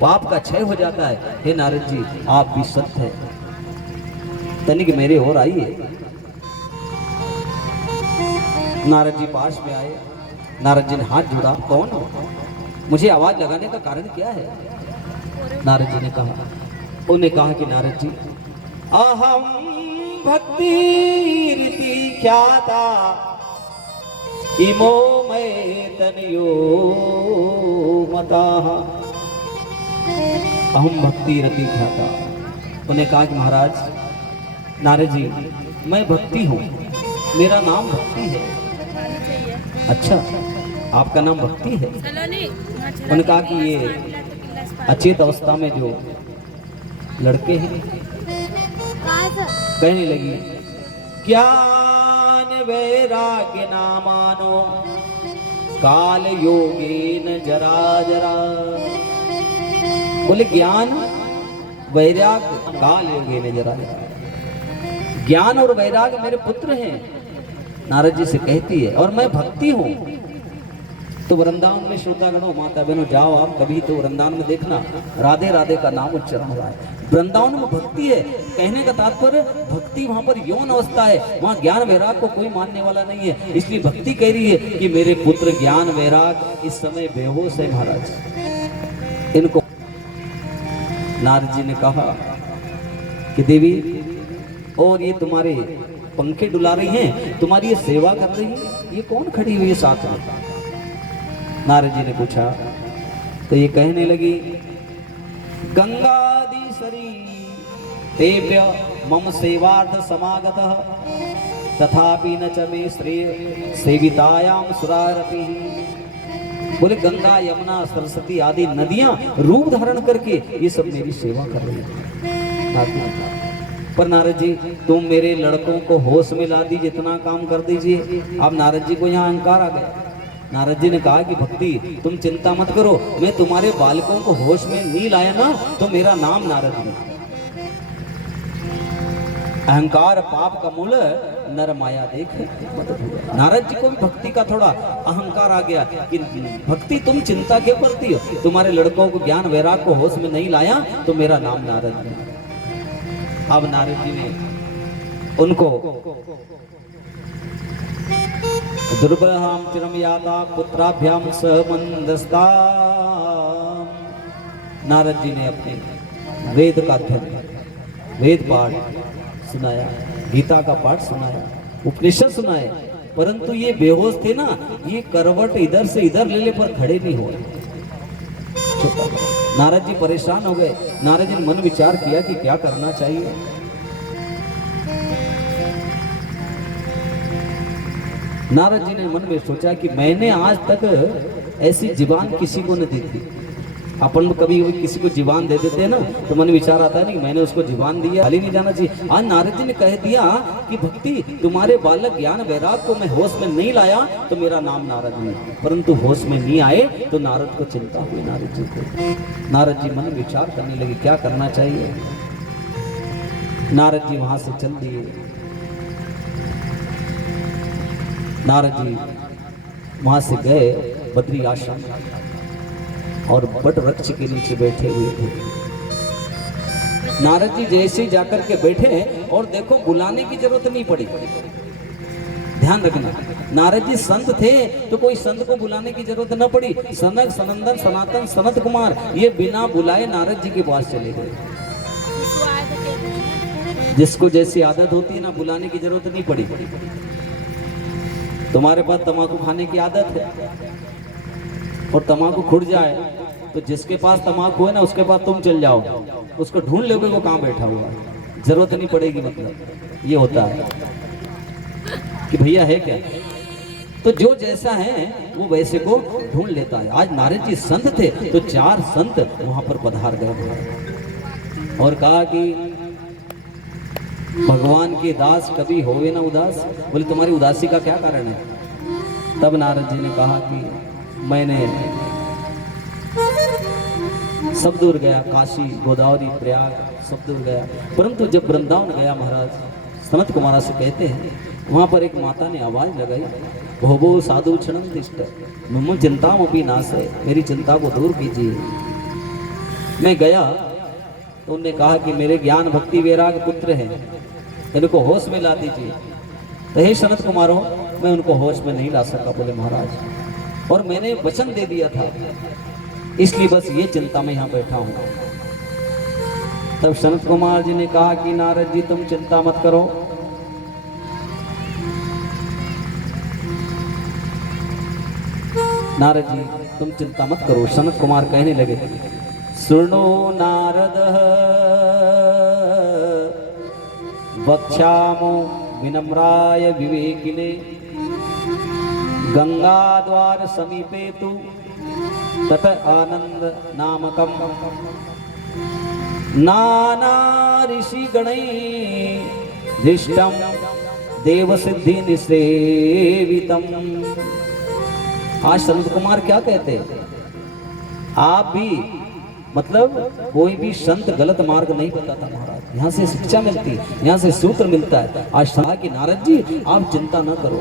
पाप का क्षय हो जाता है। हे नारद जी, आप भी संत हैं, तनिक मेरे और आइए। नारद जी पास में आए। नारद जी ने हाथ जोड़ा, कौन हो, मुझे आवाज लगाने का कारण क्या है? नारद जी ने कहा, उन्हें कहा कि नारद जी, अहम भक्ति रीति ख्याता इमो मैं तनयो मताः। अहम भक्ति रति ख्याता। उन्हें कहा कि महाराज, नारद जी, मैं भक्ति हूँ, मेरा नाम भक्ति है। अच्छा, आपका नाम भक्ति है? उन्होंने कहा कि ये अचेत अवस्था में जो लड़के हैं, कहने लगी, ज्ञान वैराग्य नामानो काल योगेन जरा जरा। बोले ज्ञान वैराग्य काल योगेन जरा जरा। ज्ञान और वैराग्य मेरे पुत्र हैं, नारद जी से कहती है, और मैं भक्ति हूँ। तो वृंदावन में श्रोतागणों, माता बहनों, जाओ आप कभी तो वृंदावन में देखना, राधे राधे का नाम उच्चारण हो रहा है। वृंदावन में भक्ति है। कहने का तात्पर्य भक्ति वहाँ पर यौन अवस्था है, वहाँ ज्ञान वैराग को कोई मानने वाला नहीं है। इसलिए भक्ति कह रही है कि मेरे पुत्र ज्ञान वैराग इस समय बेहोश है महाराज। इनको नारद जी ने कहा कि देवी, और ये तुम्हारे पंखे डुला रही हैं, तुम्हारी ये सेवा कर रही है, ये कौन खड़ी हुई है साथ में? नारद जी ने पूछा तो ये कहने लगी, गंगादि सरी तेभ्य मम सेवार्थ समागतः तथापि न च मे श्रेय सेवितायाम सुरारपि। बोले गंगा, यमुना, सरस्वती आदि नदियां रूप धारण करके ये सब मेरी सेवा कर रही है। पर नारद जी, तुम मेरे लड़कों को होश में ला दीजिए, इतना काम कर दीजिए। अब नारद जी को यहाँ अहंकार आ गया। नारद जी ने कहा कि भक्ति, तुम चिंता मत करो, मैं तुम्हारे बालकों को होश में नहीं लाया ना तो मेरा नाम नारद नहीं। अहंकार पाप का मूल, नर माया देख मत भूलो। नारद जी को भी भक्ति का थोड़ा अहंकार आ गया कि भक्ति तुम चिंता क्यों करती हो, तुम्हारे लड़कों को ज्ञान वैराग को होश में नहीं लाया तो मेरा नाम नारद नहीं। अब नारद जी ने उनको दुर्बलहाम चिरम याता पुत्राभ्याम समंदस्ता। नारद जी ने अपने वेद का अध्ययन, वेद पाठ सुनाया, गीता का पाठ सुनाया, उपनिषद सुनाए, परंतु ये बेहोश थे ना, ये करवट इधर से इधर ले ले पर खड़े नहीं हुए। नारद जी परेशान हो गए। नारद जी ने मन विचार किया कि क्या करना चाहिए। नारद जी ने मन में सोचा कि मैंने आज तक ऐसी जीवान किसी को न दी थी। अपन कभी किसी को जीवान दे देते हैं ना तो मन विचार आता है नहीं मैंने उसको जीवान दिया, खाली नहीं जाना चाहिए। आज नारद जी ने कह दिया कि भक्ति तुम्हारे बालक ज्ञान वैराग को मैं होश में नहीं लाया तो मेरा नाम नारद नहीं। परंतु होश में नहीं आए तो नारद को चिंता हुई। नारद जी को, नारद जी मन विचार करने लगे क्या करना चाहिए। नारद जी वहां से चल दिए। नारद जी वहां से गए बद्री आश्रम और बट वृक्ष के नीचे बैठे हुए थे। नारद जी जैसे ही जाकर के बैठे और देखो बुलाने की जरूरत नहीं पड़ी। ध्यान रखना, नारद जी संत थे तो कोई संत को बुलाने की जरूरत न पड़ी। सनक सनंदन सनातन सनत कुमार ये बिना बुलाए नारद जी के पास चले गए। उसको आए तो कहते हैं। जिसको जैसी आदत होती है ना, बुलाने की जरूरत नहीं पड़ी। तुम्हारे पास तंबाकू खाने की आदत है और तंबाकू खुट जाए तो जिसके पास तंबाकू है ना उसके पास तुम चल जाओ, उसको ढूंढ लोगे वो कहाँ बैठा हुआ है, जरूरत नहीं पड़ेगी। मतलब ये होता है कि भैया है क्या, तो जो जैसा है वो वैसे को ढूंढ लेता है। आज नारद जी संत थे तो 4 संत वहां पर पधार गए और कहा कि भगवान के दास कभी होवे ना उदास। बोले तुम्हारी उदासी का क्या कारण है? तब नारद जी ने कहा कि मैंने सब दूर गया, काशी गोदावरी प्रयाग सब दूर गया, परंतु जब वृंदावन गया महाराज सनत कुमार से कहते हैं वहां पर एक माता ने आवाज लगाई, भोभो साधु क्षणम तिष्ठ मम चिंताओं भी नाश है, मेरी चिंता को दूर कीजिए। मैं गया तो उन्होंने कहा कि मेरे ज्ञान भक्ति वैराग पुत्र हैं, इनको होश में ला दीजिए। तो हे सनत कुमारों, मैं उनको होश में नहीं ला सका। बोले महाराज, और मैंने वचन दे दिया था, इसलिए बस ये चिंता में यहाँ बैठा हूँ। तब सनत कुमार जी ने कहा कि नारद जी तुम चिंता मत करो, नारद जी तुम चिंता मत करो। सनत कुमार कहने लगे, सुनो नारद वक्ष्यामो विनम्राय विवेकिने गंगा द्वार समीपे तु तत आनंद नामकम नाना ऋषि गणै दृष्टम देव सिद्धि निसेवितम। आज संत कुमार क्या कहते हैं, आप भी मतलब कोई भी संत गलत मार्ग नहीं बताता महाराज, यहाँ से शिक्षा मिलती है, यहाँ से सूत्र मिलता है। आज सलाह कि नारद जी आप चिंता न करो।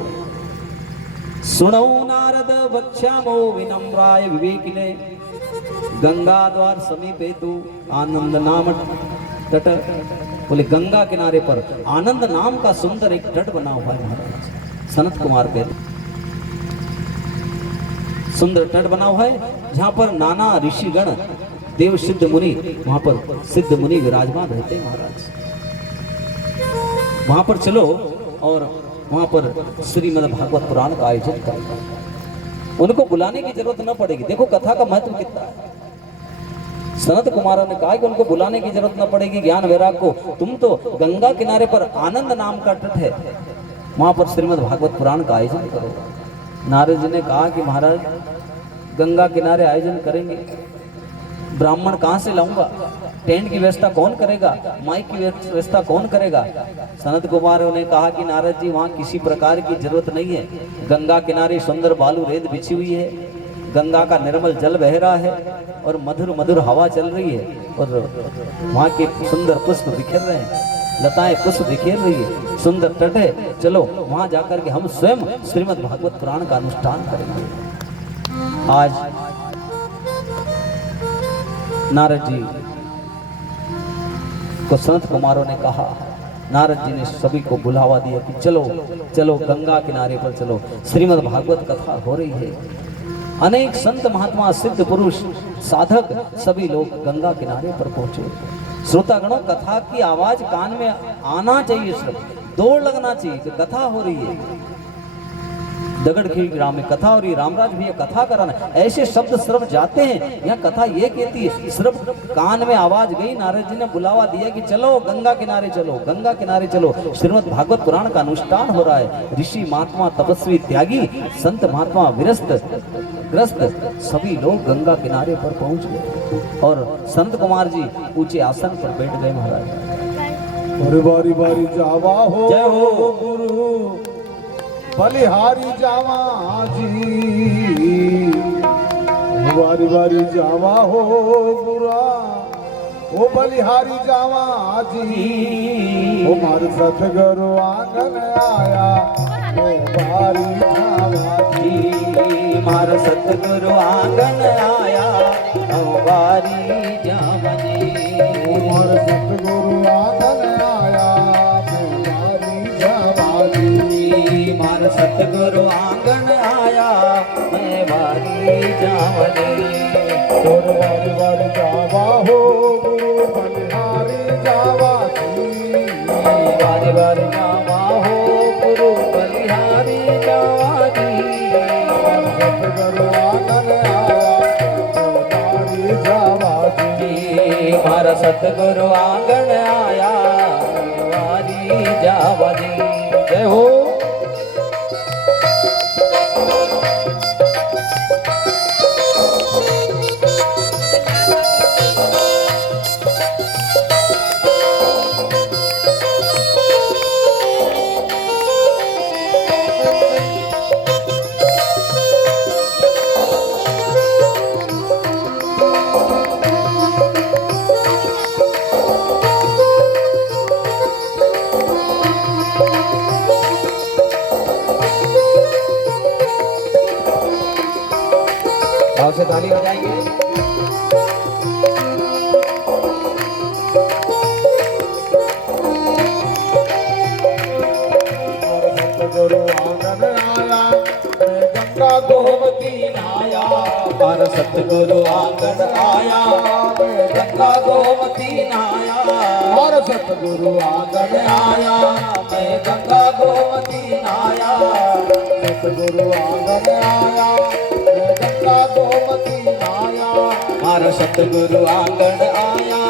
सुनो नारद वक्ष्यामो विनम्राय विवेकिने गंगा द्वार समीपे तु आनंद नाम तट। बोले गंगा किनारे पर आनंद नाम का सुंदर एक तट बना हुआ है महाराज। सनत कुमार कहते सुंदर तट बना हुआ है जहाँ पर नाना ऋषिगण देव सिद्ध मुनि, वहां पर सिद्ध मुनि विराजमान रहते हैं महाराज। वहां पर चलो और वहां पर श्रीमद् भागवत पुराण का आयोजन करेंगे। उनको बुलाने की जरूरत न पड़ेगी। देखो कथा का महत्व कितना है। सनत कुमारों ने कहा कि उनको बुलाने की जरूरत न पड़ेगी ज्ञान वैराग को। तुम तो गंगा किनारे पर आनंद नाम का तट है, वहां पर श्रीमद् भागवत पुराण का आयोजन करो। नारद जी ने कहा कि महाराज गंगा किनारे आयोजन करेंगे, ब्राह्मण कहाँ से लाऊंगा, टेंट की व्यवस्था कौन करेगा, माइक की व्यवस्था कौन करेगा। सनत कुमार ने कहा कि नारद जी वहाँ किसी प्रकार की जरूरत नहीं है। गंगा किनारे सुंदर बालू रेत बिछी हुई है, गंगा का निर्मल जल बह रहा है और मधुर मधुर हवा चल रही है और वहाँ के सुंदर पुष्प बिखेर रहे हैं, लताएं पुष्प बिखेर रही है, सुंदर तट है। चलो वहाँ जाकर के हम स्वयं श्रीमद् भागवत पुराण का अनुष्ठान करेंगे। आज नारद जी को सनत कुमारों ने कहा, नारद जी ने सभी को बुलावा दिया कि चलो चलो गंगा किनारे पर चलो, श्रीमद् भागवत कथा हो रही है। अनेक संत महात्मा सिद्ध पुरुष साधक सभी लोग गंगा किनारे पर पहुंचे। श्रोतागणों कथा की आवाज कान में आना चाहिए, सिर्फ दौड़ लगना चाहिए कि कथा हो रही है। दगड़खेड़ी ग्राम में कथा हो रही है, रामराज भैया कथा कराना, ऐसे शब्द सिर्फ जाते हैं। यहाँ कथा ये कहती है, सिर्फ कान में आवाज गई, नारद जी ने बुलावा दिया कि चलो गंगा किनारे चलो, गंगा किनारे चलो। श्रीमद् भागवत पुराण का अनुष्ठान हो रहा है। ऋषि महात्मा तपस्वी त्यागी संत महात्मा विरस्त ग्रस्त सभी लोग गंगा किनारे पर पहुंच गए और संत कुमार जी ऊंचे आसन पर बैठ गए महाराज। और बारी बारी जावा हो, जय हो गुरु बलिहारी जावा जी, बारी बारी जावा हो गुरा ओ बलिहारी जावा जी ओ मार सतगुरु आंगन आया ओ बारी जावा जी मार सतगुरु आंगन आया ओ बारी जावने ओ मार सतगुरु आंगन आया ओ बारी जावा जी मार सतगुरु आंगन आया मैं बारी जावने और बारी बारी जावा हो गुरु बलिहारी जावा जी बारी बारी जावा हो गुरु बलिहारी जावा जी सतगुरु आंगन आया ओ बारी जावा जी मारा सतगुरु आंगन आया बारी जावा जी जय हो भाव से ताली बजाएंगे सतगुरु आंगन आया मैं गंगा गोमती नाया मारा सतगुरु आंगन आया मैं गंगा गोमती नाया और सतगुरु आंगन आया मैं गंगा गोमती नाया सतगुरु आंगन आया मैं गंगा गोमती आया मारा सतगुरु आंगन आया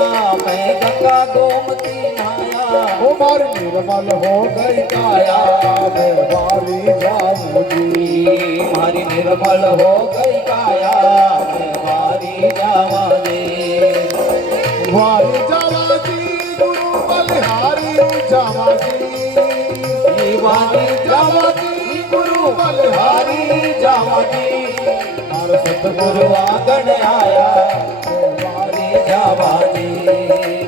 मैं गंगा गोमती नाया ओ मार निर्मल हो गई काया मैं बारी जाऊं जी मारी निर्मल हो गई काया मैं बारी जावा दे बारी जावा जी गुरु बलिहारी जावा जी बारी जावा जी गुरु बलिहारी जावा जी और सतगुरु आंगन आया बारी जावा जी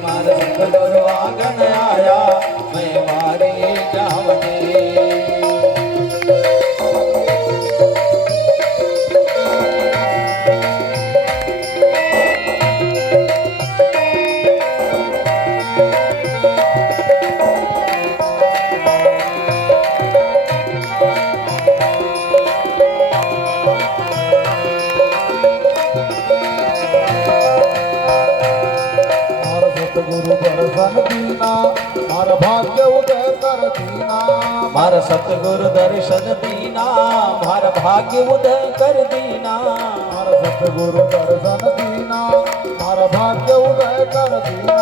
मारा सतगुरु आंगन आया मैं बारी जावा दे सतगुरु दर्शन दीना हर भाग्य उदय कर दीना मारा सतगुरु दर्शन दीना मारा भाग्य उदय कर दीना हर सतगुरु दर्शन दीना हर भाग्य उदय कर दीना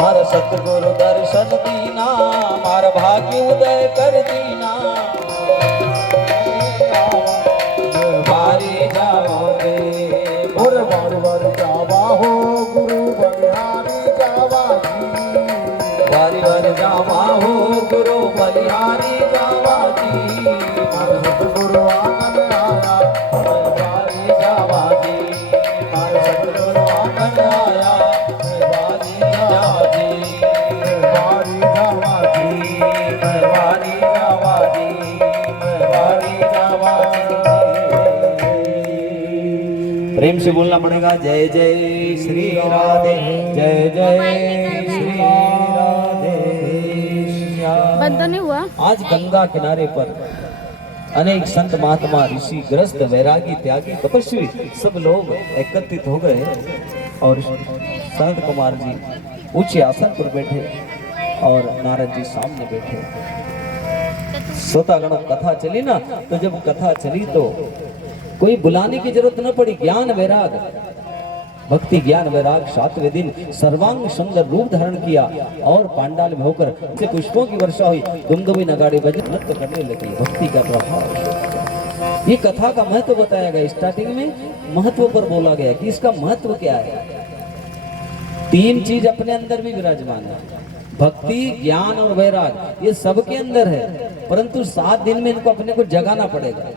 मारा सतगुरु दर्शन दीना मारा भाग्य उदय कर दीना बारी जाओगे और बार बार जावा हो गुरु बलिहारी जावा जी बारी बारी जावा हो गुरु बलिहारी जावा जी हर सतगुरु आंगन आया बारी जावा जी मारा सतगुरु आंगन आया बारी जावा जी बारी जावा जी बारी जावा जी बारी जावा जी प्रेम से बोलना पड़ेगा जय जय श्री राधे जय जय श्री राधे श्याम। बंद तो नहीं हुआ। आज गंगा किनारे पर अनेक संत महात्मा ऋषि ग्रस्त वैरागी त्यागी तपस्वी सब लोग एकत्रित हो गए और शरद कुमार जी ऊंचे आसन पर बैठे और नारद जी सामने बैठे। श्रोतागण कथा चली ना, तो जब कथा चली तो कोई बुलाने की जरूरत न पड़ी। ज्ञान वैराग भक्ति ज्ञान वैराग 7वें दिन सर्वांग सुंदर रूप धारण किया और पांडाल में होकर से पुष्पों की वर्षा हुई, दुमदुमी नगाड़े बजे, नृत्य करने लगी। भक्ति का प्रभाव। ये कथा का महत्व बताया गया। स्टार्टिंग में महत्व पर बोला गया कि इसका महत्व क्या है। 3 चीज अपने अंदर भी विराजमान है, भक्ति ज्ञान और वैराग। ये सबके अंदर है, परंतु 7 दिन में इनको अपने को जगाना पड़ेगा।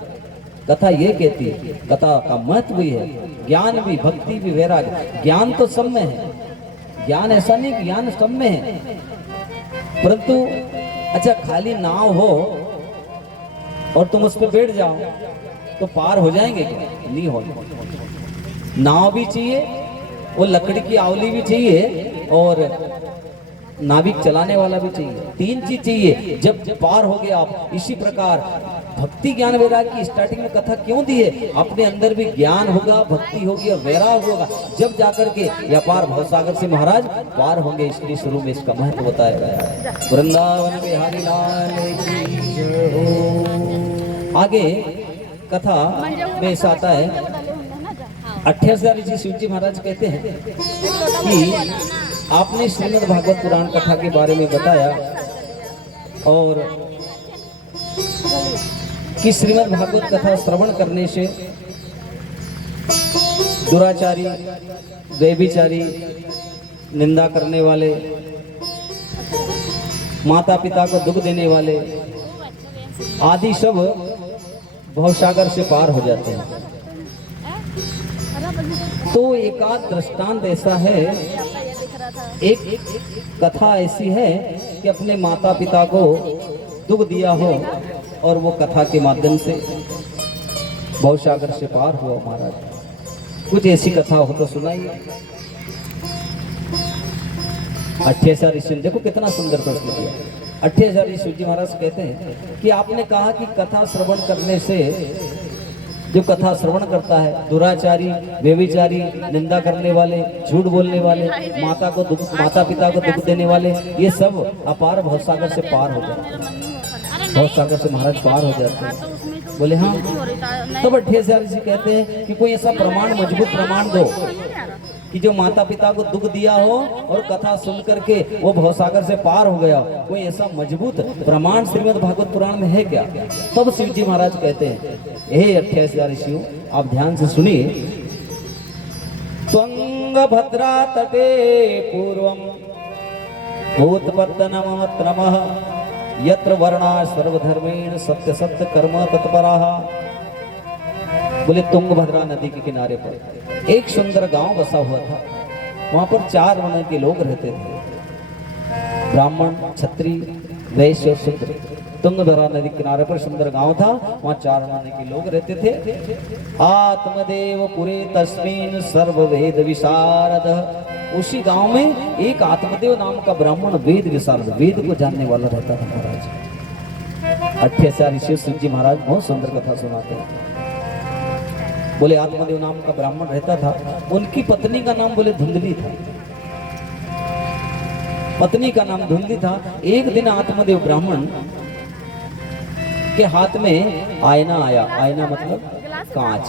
कथा ये कहती है, कथा का महत्व भी है, ज्ञान भी, भक्ति भी, वैराग। ज्ञान तो सब में है, ज्ञान ऐसा नहीं कि ज्ञान सब में है, परंतु अच्छा खाली नाव हो और तुम उस पर बैठ जाओ तो पार हो जाएंगे क्या? नहीं हो। नाव भी चाहिए, वो लकड़ी की आवली भी चाहिए और नाविक चलाने वाला भी चाहिए। तीन चीज चाहिए जब पार हो गया आप। इसी प्रकार भक्ति ज्ञान वैराग की स्टार्टिंग में कथा क्यों दी है? अपने अंदर भी ज्ञान होगा, भक्ति होगी और वैराग होगा, जब जाकर के व्यापार भवसागर से महाराज पार होंगे। इसलिए शुरू में इसका महत्व बताया गया है। वृंदावन बिहारी लाल की जय हो। आगे कथा में ऐसा आता है, 28,000 ऋषि शिवजी महाराज कहते हैं कि आपने श्रीमद् भागवत पुराण कथा के बारे में बताया और कि श्रीमद् भागवत कथा श्रवण करने से दुराचारी, व्यभिचारी, निंदा करने वाले, माता पिता को दुख देने वाले आदि सब भवसागर से पार हो जाते हैं। तो एक आध दृष्टांत ऐसा है, एक कथा ऐसी है कि अपने माता पिता को दुख दिया हो और वो कथा के माध्यम से भवसागर से पार हुआ। महाराज कुछ ऐसी कथा हो तो सुनाइए। 28,000 ऋषि, देखो कितना सुंदर प्रश्न किया। 28,000 ऋषि जी महाराज कहते हैं कि आपने कहा कि कथा श्रवण करने से, जो कथा श्रवण करता है, दुराचारी, व्यभिचारी, निंदा करने वाले, झूठ बोलने वाले, माता पिता को दुख देने वाले, ये सब अपार भवसागर से पार हो जाते हैं। भवसागर से महाराज पार हो जाते हैं। बोले हाँ। तब 28,000 ऋषि कहते हैं कि कोई ऐसा प्रमाण, मजबूत प्रमाण दो कि जो माता पिता को दुख दिया हो और कथा सुन करके वो भवसागर से पार हो गया। कोई ऐसा मजबूत प्रमाण श्रीमद् भागवत पुराण में है क्या? तब शिवजी महाराज कहते हैं, हे 28,000 ऋषियों, आप ध्यान से सुनिए। त्वंगभद्रा तटे पूर्वम भूतपत्तनमत्र नमः यत्र वर्णा सर्वधर्मेण सत्य सत्य कर्म तत्पराः। बोले तुंगभद्रा नदी के किनारे पर एक सुंदर गांव बसा हुआ था। वहां पर 4 वर्ण के लोग रहते थे, ब्राह्मण, क्षत्रिय, वैश्य और शूद्र। तुंगभद्रा नदी किनारे पर सुंदर गांव था, वहां 4 वर्ण के लोग रहते थे। आत्मदेव पुरे तस्मिन सर्व वेद विशारद। उसी गांव में एक आत्मदेव नाम का ब्राह्मण वेद विशारद, वेद को जानने वाला रहता था। महाराज 28,000 ऋषि शिवजी महाराज बहुत सुंदर कथा सुनाते हैं। बोले आत्मदेव नाम का ब्राह्मण रहता था, उनकी पत्नी का नाम बोले धुंधली था। पत्नी का नाम धुंधली था। एक दिन आत्मदेव ब्राह्मण के हाथ में आईना आया। आईना मतलब कांच,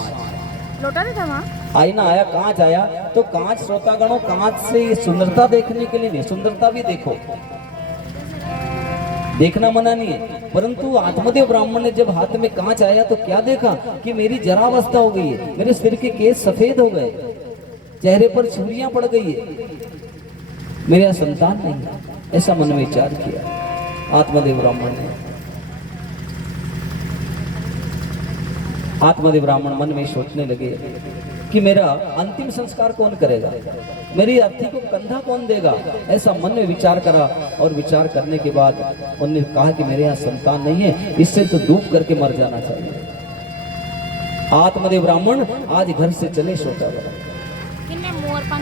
लोटा नहीं था वहाँ? आईना आया, कांच आया। तो कांच, श्रोतागणों, कांच से सुंदरता देखने के लिए नहीं, सुंदरता भी देखो, देखना मना नहीं है, परंतु आत्मदेव ब्राह्मण ने जब हाथ में कांच आया तो क्या देखा कि मेरी जरावस्था हो गई है, मेरे सिर के केस सफेद हो गए, चेहरे पर छुरियां पड़ गई है, मेरे यहाँ संतान नहीं है। ऐसा मन में विचार किया आत्मदेव ब्राह्मण ने। आत्मदेव ब्राह्मण मन में सोचने लगे कि मेरा अंतिम संस्कार कौन करेगा, मेरी अर्थी को कंधा कौन देगा। ऐसा मन में विचार करा और विचार करने के बाद उन्होंने कहा कि मेरे यहाँ संतान नहीं है, इससे तो डूब करके मर जाना चाहिए। आत्मदेव ब्राह्मण आज घर से चले, सोचा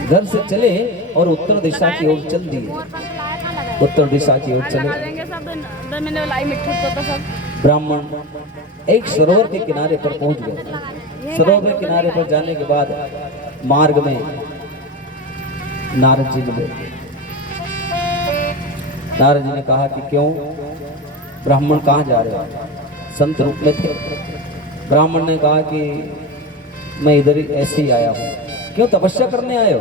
घर से चले और उत्तर दिशा की ओर चल दिए। उत्तर दिशा की ओर चले। ब्राह्मण एक सरोवर के किनारे पर पहुंच गए। सरोवर के किनारे पर जाने के बाद मार्ग में नारद जी मिले। नारद जी ने कहा कि क्यों ब्राह्मण कहाँ जा रहे हो? संत रूप में थे। ब्राह्मण ने कहा कि मैं इधर ही ऐसे ही आया हूँ। क्यों तपस्या करने आए हो?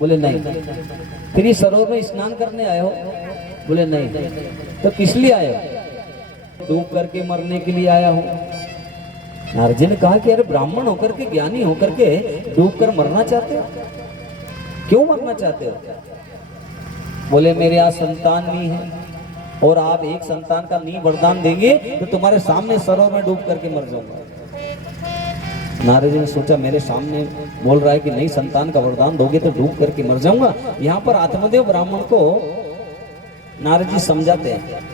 बोले नहीं। फिर इस सरोवर में स्नान करने आए हो? बोले नहीं। तो किस लिए आए हो? डूब करके मरने के लिए आया हूँ। नारद जी ने कहा कि अरे ब्राह्मण होकर के, ज्ञानी होकर के डूब कर मरना चाहते हो? क्यों मरना चाहते हो? बोले मेरे यहाँ संतान नहीं है और आप एक संतान का नहीं वरदान देंगे तो तुम्हारे सामने सरोवर में डूब करके मर जाऊंगा। नारद जी ने सोचा मेरे सामने बोल रहा है कि नहीं संतान का वरदान दोगे तो डूब करके मर जाऊंगा। यहाँ पर आत्मदेव ब्राह्मण को नारद जी समझाते हैं।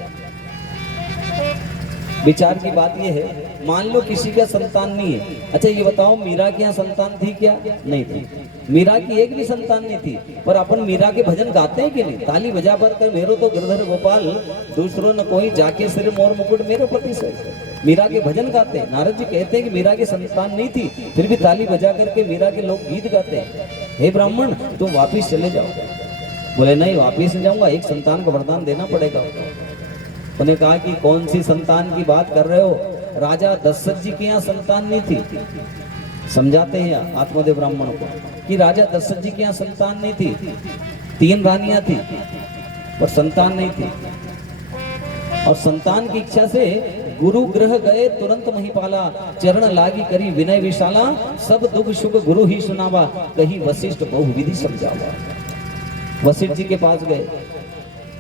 विचार की बात यह है, मान लो किसी का संतान नहीं है, अच्छा ये बताओ मीरा के यहाँ संतान थी क्या? नहीं थी। मीरा की एक भी संतान नहीं थी, पर अपन मीरा के भजन गाते हैं कि नहीं? ताली बजा पर कर मेरो तो गिरधर गोपाल, दूसरों न कोई जाके सिर मोर मुकुट मेरो पति से। मीरा के भजन गाते हैं। नारद जी कहते हैं कि मीरा की संतान नहीं थी, फिर भी ताली बजा करके मीरा के लोग गीत गाते हैं। हे ब्राह्मण तुम वापिस चले जाओ। बोले नहीं वापिस नहीं जाऊंगा, एक संतान का वरदान देना पड़ेगा। उन्हें कहा कि कौन सी संतान की बात कर रहे हो? राजा दशरथ जी के यहाँ संतान नहीं थी। समझाते हैं आत्मदेव ब्राह्मण को कि राजा दशरथ जी के यहाँ संतान नहीं थी, 3 रानियां थी पर संतान नहीं थी। और संतान की इच्छा से गुरु ग्रह गए तुरंत महिपाला, चरण लागी करी विनय विशाला, सब दुख सुख गुरु ही सुनावा, कही वशिष्ठ बहुविधि समझावा। वशिष्ठ जी के पास गए।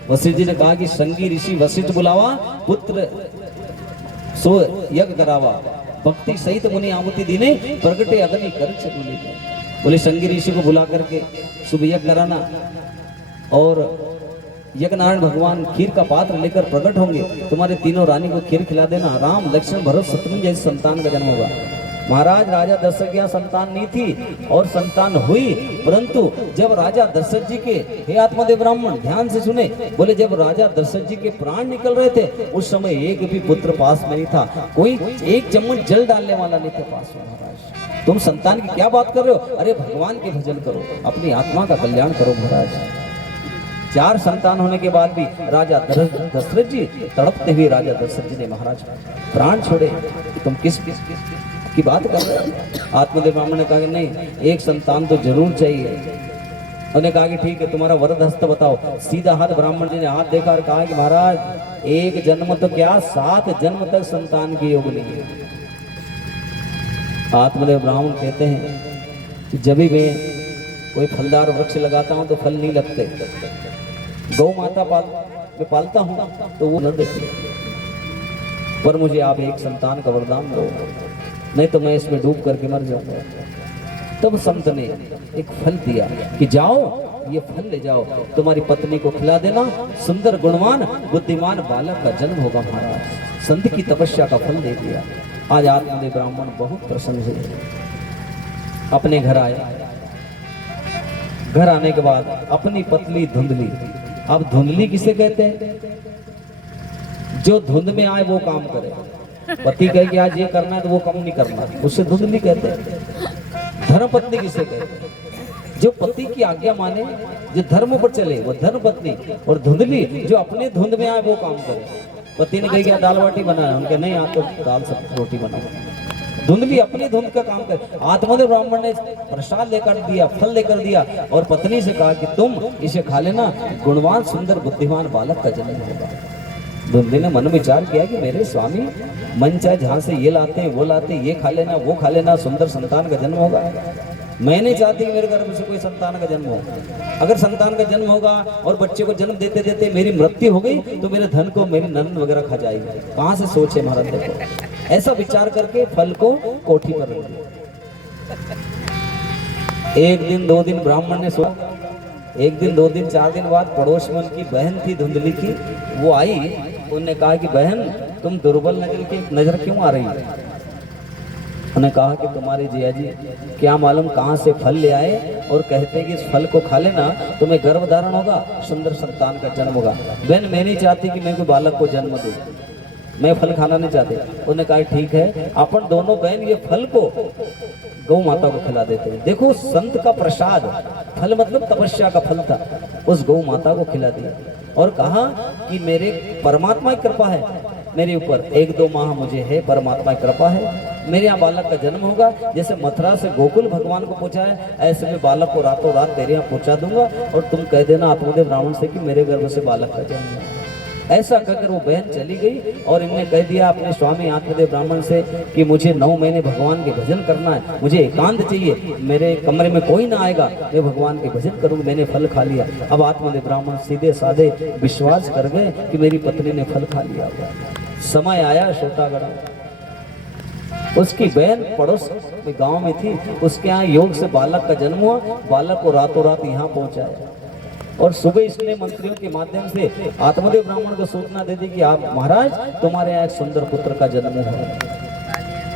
वशिष्ठ जी ने कहा कि संगी ऋषि वशिष्ठ बुलावा, पुत्र सो यज्ञ करावा, भक्ति सहित मुनि आहुति दीने, प्रगटे अग्नि कर चकुले। बोले संगी ऋषि को बुला करके शुभ यज्ञ कराना और यज्ञनारायण भगवान खीर का पात्र लेकर प्रकट होंगे, तुम्हारे तीनों रानी को खीर खिला देना, राम लक्ष्मण भरत शत्रुघ्न जैसे संतान का जन्म होगा। महाराज राजा दशरथ के यहाँ संतान नहीं थी और संतान हुई, परंतु जब राजा दशरथ जी के, हे आत्मदेव ब्राह्मण ध्यान से सुने, बोले जब राजा दशरथ जी के प्राण निकल रहे थे उस समय एक भी पुत्र पास में नहीं था, कोई एक चम्मच जल डालने वाला नहीं था पास में। महाराज तुम संतान की क्या बात कर रहे हो? अरे भगवान के भजन करो, अपनी आत्मा का कल्याण करो। महाराज 4 संतान होने के बाद भी राजा दशरथ जी तड़पते हुए राजा दशरथ जी ने महाराज प्राण छोड़े। तुम किस की बात कर रहे हो? आत्मदेव ब्राह्मण ने कहा कि नहीं, एक संतान तो जरूर चाहिए। उन्होंने कहा कि ठीक है, तुम्हारा वरद हस्त बताओ। सीधा हाथ ब्राह्मण जी ने हाथ देखा और कहा कि महाराज एक जन्म तो क्या 7 जन्म तक संतान की योग नहीं है। आत्मदेव ब्राह्मण कहते हैं कि जब भी मैं कोई फलदार वृक्ष लगाता हूँ तो फल नहीं लगते, गौ माता मैं पालता हूँ तो वो न देती, पर मुझे आप एक संतान का वरदान दो, नहीं तो मैं इसमें डूब करके मर जाऊंगा। तब संत ने एक फल दिया कि जाओ ये फल ले जाओ, तुम्हारी पत्नी को खिला देना, सुंदर गुणवान बुद्धिमान बालक का जन्म होगा। महाराज संत की तपस्या का फल दे दिया। आज आत्मदेव ब्राह्मण बहुत प्रसन्न हुए, अपने घर आए। घर आने के बाद अपनी पतली धुंधली, अब धुंधली किसे कहते हैं? जो धुंध में आए वो काम करे। पति कहे कि आज ये करना है तो वो काम नहीं करना, उससे धुंधली कहते हैं। धर्म पत्नी किसे कहते हैं? जो पति की आज्ञा माने, जो धर्म पर चले वो धर्म पत्नी। और धुंधली जो अपने धुंध में आए वो काम करे। पति ने कही कि दाल बाटी बनाना, उनके नहीं आप तो दाल सब रोटी बनाओ। धुंधली अपनी धुंध का काम करे। आत्मदेव ब्राह्मण ने प्रसाद लेकर दिया, फल लेकर दिया और पत्नी से कहा कि तुम इसे खा लेना, गुणवान सुंदर बुद्धिमान बालक का जन्म होगा। धुंधली ने मन विचार किया कि मेरे स्वामी मन चाहे जहाँ से ये लाते हैं वो लाते हैं, ये खा लेना वो खा लेना, सुंदर संतान का जन्म होगा। मैं नहीं चाहती कि मेरे गर्भ से कोई संतान का जन्म हो। अगर संतान का जन्म होगा और बच्चे को जन्म देते देते मेरी मृत्यु हो गई तो मेरे धन को मेरी नंद वगैरह खा जाएगी। कहाँ से सोचे महाराज देखो। ऐसा विचार करके फल को कोठी पर रख दिया। 1 दिन 2 दिन ब्राह्मण ने सोचा। 1 दिन 2 दिन 4 दिन बाद पड़ोस में उनकी बहन थी धुंधली की, वो आई। उन्होंने कहा कि बहन तुम दुर्बल नजर क्यों आ रही है? उन्होंने कहा कि तुम्हारे जिया जी क्या मालूम कहाँ से फल ले आए और कहते हैं कि इस फल को खा लेना तुम्हें गर्भ धारण होगा, सुंदर संतान का जन्म होगा। बहन मैं नहीं चाहती कि मैं कोई बालक को जन्म दूं, मैं फल खाना नहीं चाहते। उन्होंने कहा ठीक है, अपन दोनों बहन ये फल को गौ माता को खिला देते हैं। देखो संत का प्रसाद, फल मतलब तपस्या का फल था, उस गौ माता को खिला दिया और कहा कि मेरे परमात्मा की कृपा है मेरे ऊपर, 1-2 माह मुझे है, परमात्मा की कृपा है, मेरे यहाँ बालक का जन्म होगा। जैसे मथुरा से गोकुल भगवान को पहुंचा है ऐसे मैं बालक को रातों रात तेरे यहाँ पहुंचा दूंगा और तुम कह देना आत्मदेव ब्राह्मण से कि मेरे गर्भ से बालक का जन्म है। ऐसा कहकर वो बहन चली गई और इनने कह दिया अपने स्वामी आत्मदेव ब्राह्मण से कि मुझे 9 महीने भगवान के भजन करना है, मुझे एकांत चाहिए, मेरे कमरे में कोई ना आएगा, मैं भगवान के भजन करूँ। मैंने फल खा लिया। अब आत्मदेव ब्राह्मण सीधे साधे विश्वास कर गए कि मेरी पत्नी ने फल खा लिया। समय आया श्रोतागण, उसकी बहन पड़ोस में गांव में थी, उसके यहाँ योग से बालक का जन्म हुआ, बालक को रातों रात यहाँ पहुंचाया और सुबह इसने मंत्रियों के माध्यम से आत्मदेव ब्राह्मण को सूचना दे दी कि आप महाराज तुम्हारे यहाँ एक सुंदर पुत्र का जन्म हुआ।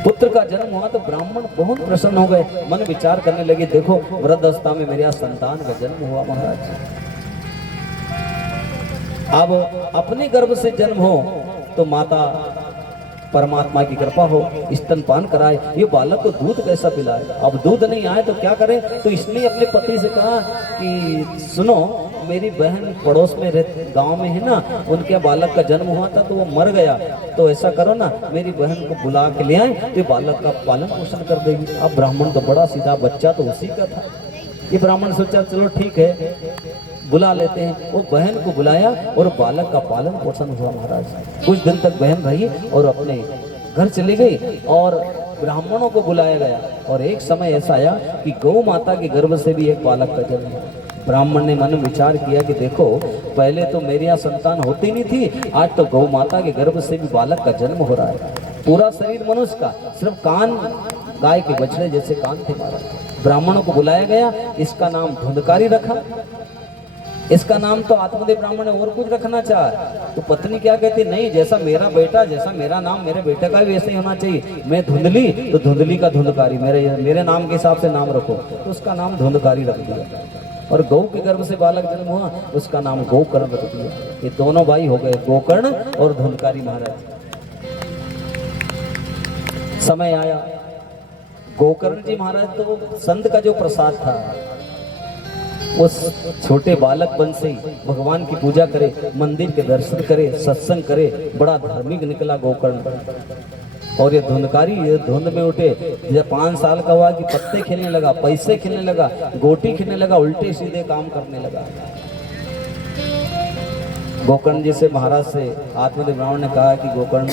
पुत्र का जन्म हुआ तो ब्राह्मण बहुत प्रसन्न हो गए, मन विचार करने लगे, देखो वृद्धावस्था में मेरे यहाँ संतान का जन्म हुआ महाराज। अब अपने गर्भ से जन्म हो तो माता परमात्मा की कृपा हो, स्तनपान कराए, ये बालक को दूध कैसा पिलाए। अब दूध नहीं आए तो क्या करें, तो इसने अपने पति से कहा कि सुनो मेरी बहन पड़ोस में रहती गांव में है ना, उनके बालक का जन्म हुआ था तो वो मर गया, तो ऐसा करो ना मेरी बहन को बुला के ले आए तो बालक का पालन पोषण कर देगी। अब ब्राह्मण तो बड़ा सीधा, बच्चा तो उसी का था। ये ब्राह्मण सोचा चलो ठीक है बुला लेते हैं। वो बहन को बुलाया और बालक का पालन पोषण हुआ महाराज। कुछ दिन तक बहन रही और अपने घर चली गई और ब्राह्मणों को बुलाया गया और एक समय ऐसा आया कि गौ माता के गर्भ से भी एक बालक का जन्म हुआ। ब्राह्मण ने मन विचार किया कि देखो पहले तो मेरे यहाँ संतान होती नहीं थी, आज तो गौ माता के गर्भ से भी बालक का जन्म हो रहा है। पूरा शरीर मनुष्य का, सिर्फ कान गाय के बछड़े जैसे कान थे महाराज। ब्राह्मणों को बुलाया गया, इसका नाम धुंधकारी रखा। इसका नाम तो आत्मदेव ब्राह्मण ने और कुछ रखना चाहा, तो पत्नी क्या कहती, नहीं जैसा मेरा बेटा, जैसा मेरा नाम मेरे बेटे का भी वैसे ही होना चाहिए। मैं धुंधली तो धुंधली का धुंधकारी, मेरे नाम के हिसाब से नाम रखो, तो उसका नाम धुंधकारी रख दिया। और गौ के गर्भ से बालक जन्म हुआ, उसका नाम गोकर्ण रख दिया। ये दोनों भाई हो गए गोकर्ण और धुंधकारी महाराज। समय आया, गोकर्ण जी महाराज तो संत का जो प्रसाद था, उस छोटे बालक बन से भगवान की पूजा करे, मंदिर के दर्शन करे, सत्संग करे, बड़ा धार्मिक निकला गोकर्ण। और ये धुंधकारी ये धुंध में उठे, जब 5 साल का हुआ कि पत्ते खेलने लगा, पैसे खेलने लगा, गोटी खेलने लगा, उल्टे सीधे काम करने लगा। गोकर्ण जी से महाराज से आत्मदेव ब्राह्मण ने कहा कि गोकर्ण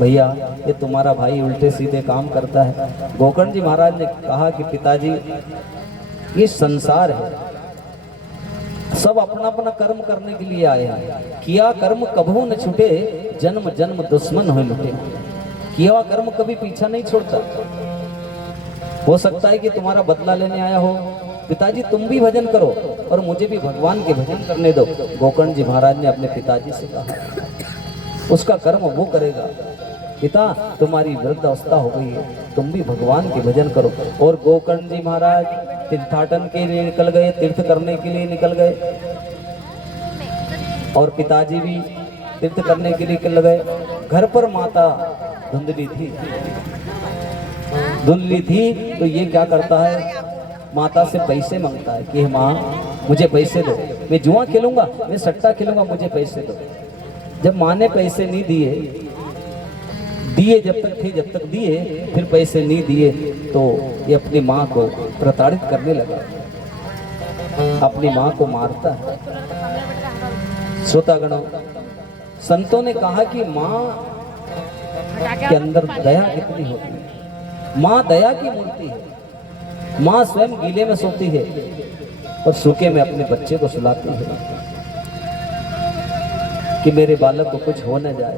भैया ये तुम्हारा भाई उल्टे सीधे काम करता है। गोकर्ण जी महाराज ने कहा कि पिताजी ये संसार है, सब अपना अपना कर्म करने के लिए आए हैं। किया कर्म कभू न छूटे, जन्म जन्म दुश्मन हो लुटे। किया कर्म कभी पीछा नहीं छोड़ता। हो सकता है कि तुम्हारा बदला लेने आया हो, पिताजी तुम भी भजन करो और मुझे भी भगवान के भजन करने दो। गोकर्ण जी महाराज ने अपने पिताजी से कहा, उसका कर्म वो करेगा। पिता तुम्हारी वृद्धावस्था हो गई है, तुम भी भगवान के भजन करो। और गोकर्ण जी महाराज तीर्थाटन के लिए निकल गए, तीर्थ करने के लिए निकल गए और पिताजी भी तीर्थ करने के लिए निकल गए। घर पर माता धुंधली थी तो ये क्या करता है, माता से पैसे मांगता है कि माँ मुझे पैसे दो, मैं जुआ खेलूंगा, मैं सट्टा खेलूंगा, मुझे पैसे दो। जब माँ ने पैसे नहीं दिए जब तक थे, जब तक दिए, फिर पैसे नहीं दिए तो ये अपनी माँ को प्रताड़ित करने लगा, अपनी माँ को मारता है। श्रोतागणों, संतों ने कहा कि माँ के अंदर दया कितनी होती है। माँ दया की मूर्ति है। माँ स्वयं गीले में सोती है और सूखे में अपने बच्चे को सुलाती है कि मेरे बालक को कुछ हो न जाए।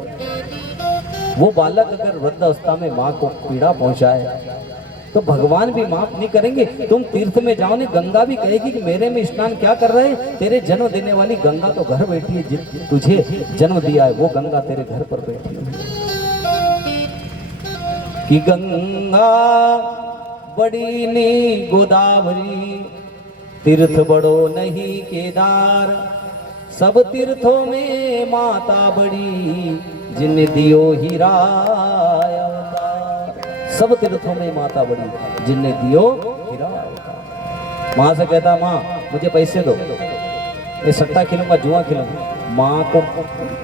वो बालक अगर वृद्धावस्था में माँ को पीड़ा पहुंचाए तो भगवान भी माफ नहीं करेंगे। तुम तीर्थ में जाओ ने, गंगा भी कहेगी कि मेरे में स्नान क्या कर रहे हैं, तेरे जन्म देने वाली गंगा तो घर बैठी है, तुझे जन्म दिया है वो गंगा तेरे घर पर बैठी है। कि गंगा बड़ी नी गोदावरी, तीर्थ बड़ो नहीं केदार, सब तीर्थों में माता बड़ी, जिन दियो हीरा अवतार। सब तीर्थों में माता बड़ी, जिनने दियो हीरा अवतार। माँ से कहता, माँ मुझे पैसे दो, मैं सट्टा खेलूंगा, जुआ खेलूंगा। माँ को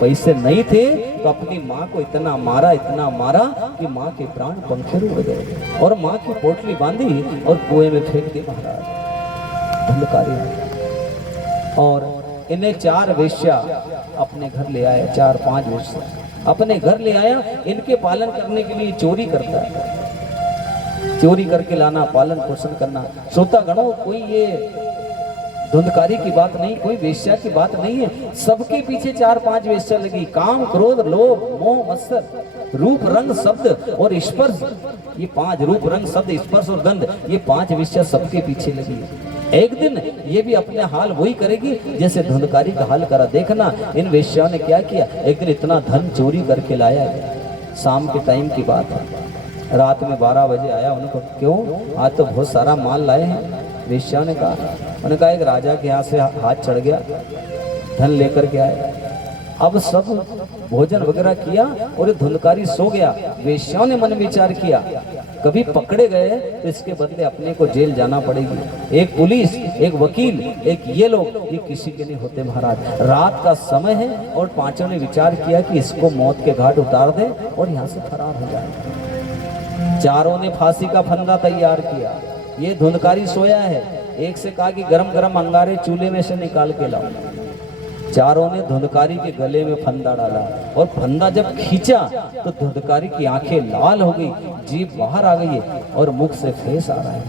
पैसे नहीं थे तो अपनी माँ को इतना मारा कि माँ के प्राण पंखेरु उड़ गए और माँ की पोटली बांधी और कुएं में फेंक दी महाराज। धुंधकारी और इन्हें 4 वेश्या अपने घर ले आया, 4-5 वेश्या अपने घर ले आया। इनके पालन करने के लिए चोरी करता है, चोरी करके लाना, पालन पोषण करना। श्रोतागणों, कोई ये धुंधकारी की बात नहीं, कोई वेश्या की बात नहीं है। सबके पीछे 4-5 वेश्या लगी। काम, क्रोध, लोभ, मोह, मत्सर रूप रंग शब्द और स्पर्श, ये 5 रूप रंग शब्द स्पर्श और गंध, ये 5 विषय सबके पीछे लगी है। एक दिन ये भी अपने हाल वही करेगी जैसे धुंधकारी का हाल करा। देखना इन वेश्याओं ने क्या किया। एक दिन इतना धन चोरी करके लाया है, शाम के टाइम की बात है, रात में 12 बजे आया। उनको क्यों, आज तो बहुत सारा माल लाए हैं। वेश्याओं ने कहा, उन्होंने कहा एक राजा के यहाँ से हाथ चढ़ गया, धन लेकर के आए। अब सब भोजन वगैरह किया और धुंधकारी सो गया। वेश्याओं ने मन विचार किया, कभी पकड़े गए तो इसके बदले अपने को जेल जाना पड़ेगी। एक पुलिस, एक वकील, एक ये लोग, ये किसी के नहीं होते महाराज। रात का समय है और पांचों ने विचार किया कि इसको मौत के घाट उतार दे और यहाँ से फरार हो जाए। चारों ने फांसी का फंदा तैयार किया। ये धुंधकारी सोया है। एक से कहा कि गरम गरम अंगारे चूल्हे में से निकाल के लाओ। चारों ने धुंधकारी के गले में फंदा डाला और फंदा जब खींचा तो धुंधकारी की आंखें लाल हो गई, जीभ बाहर आ गई है और मुख से फेस आ रहा है,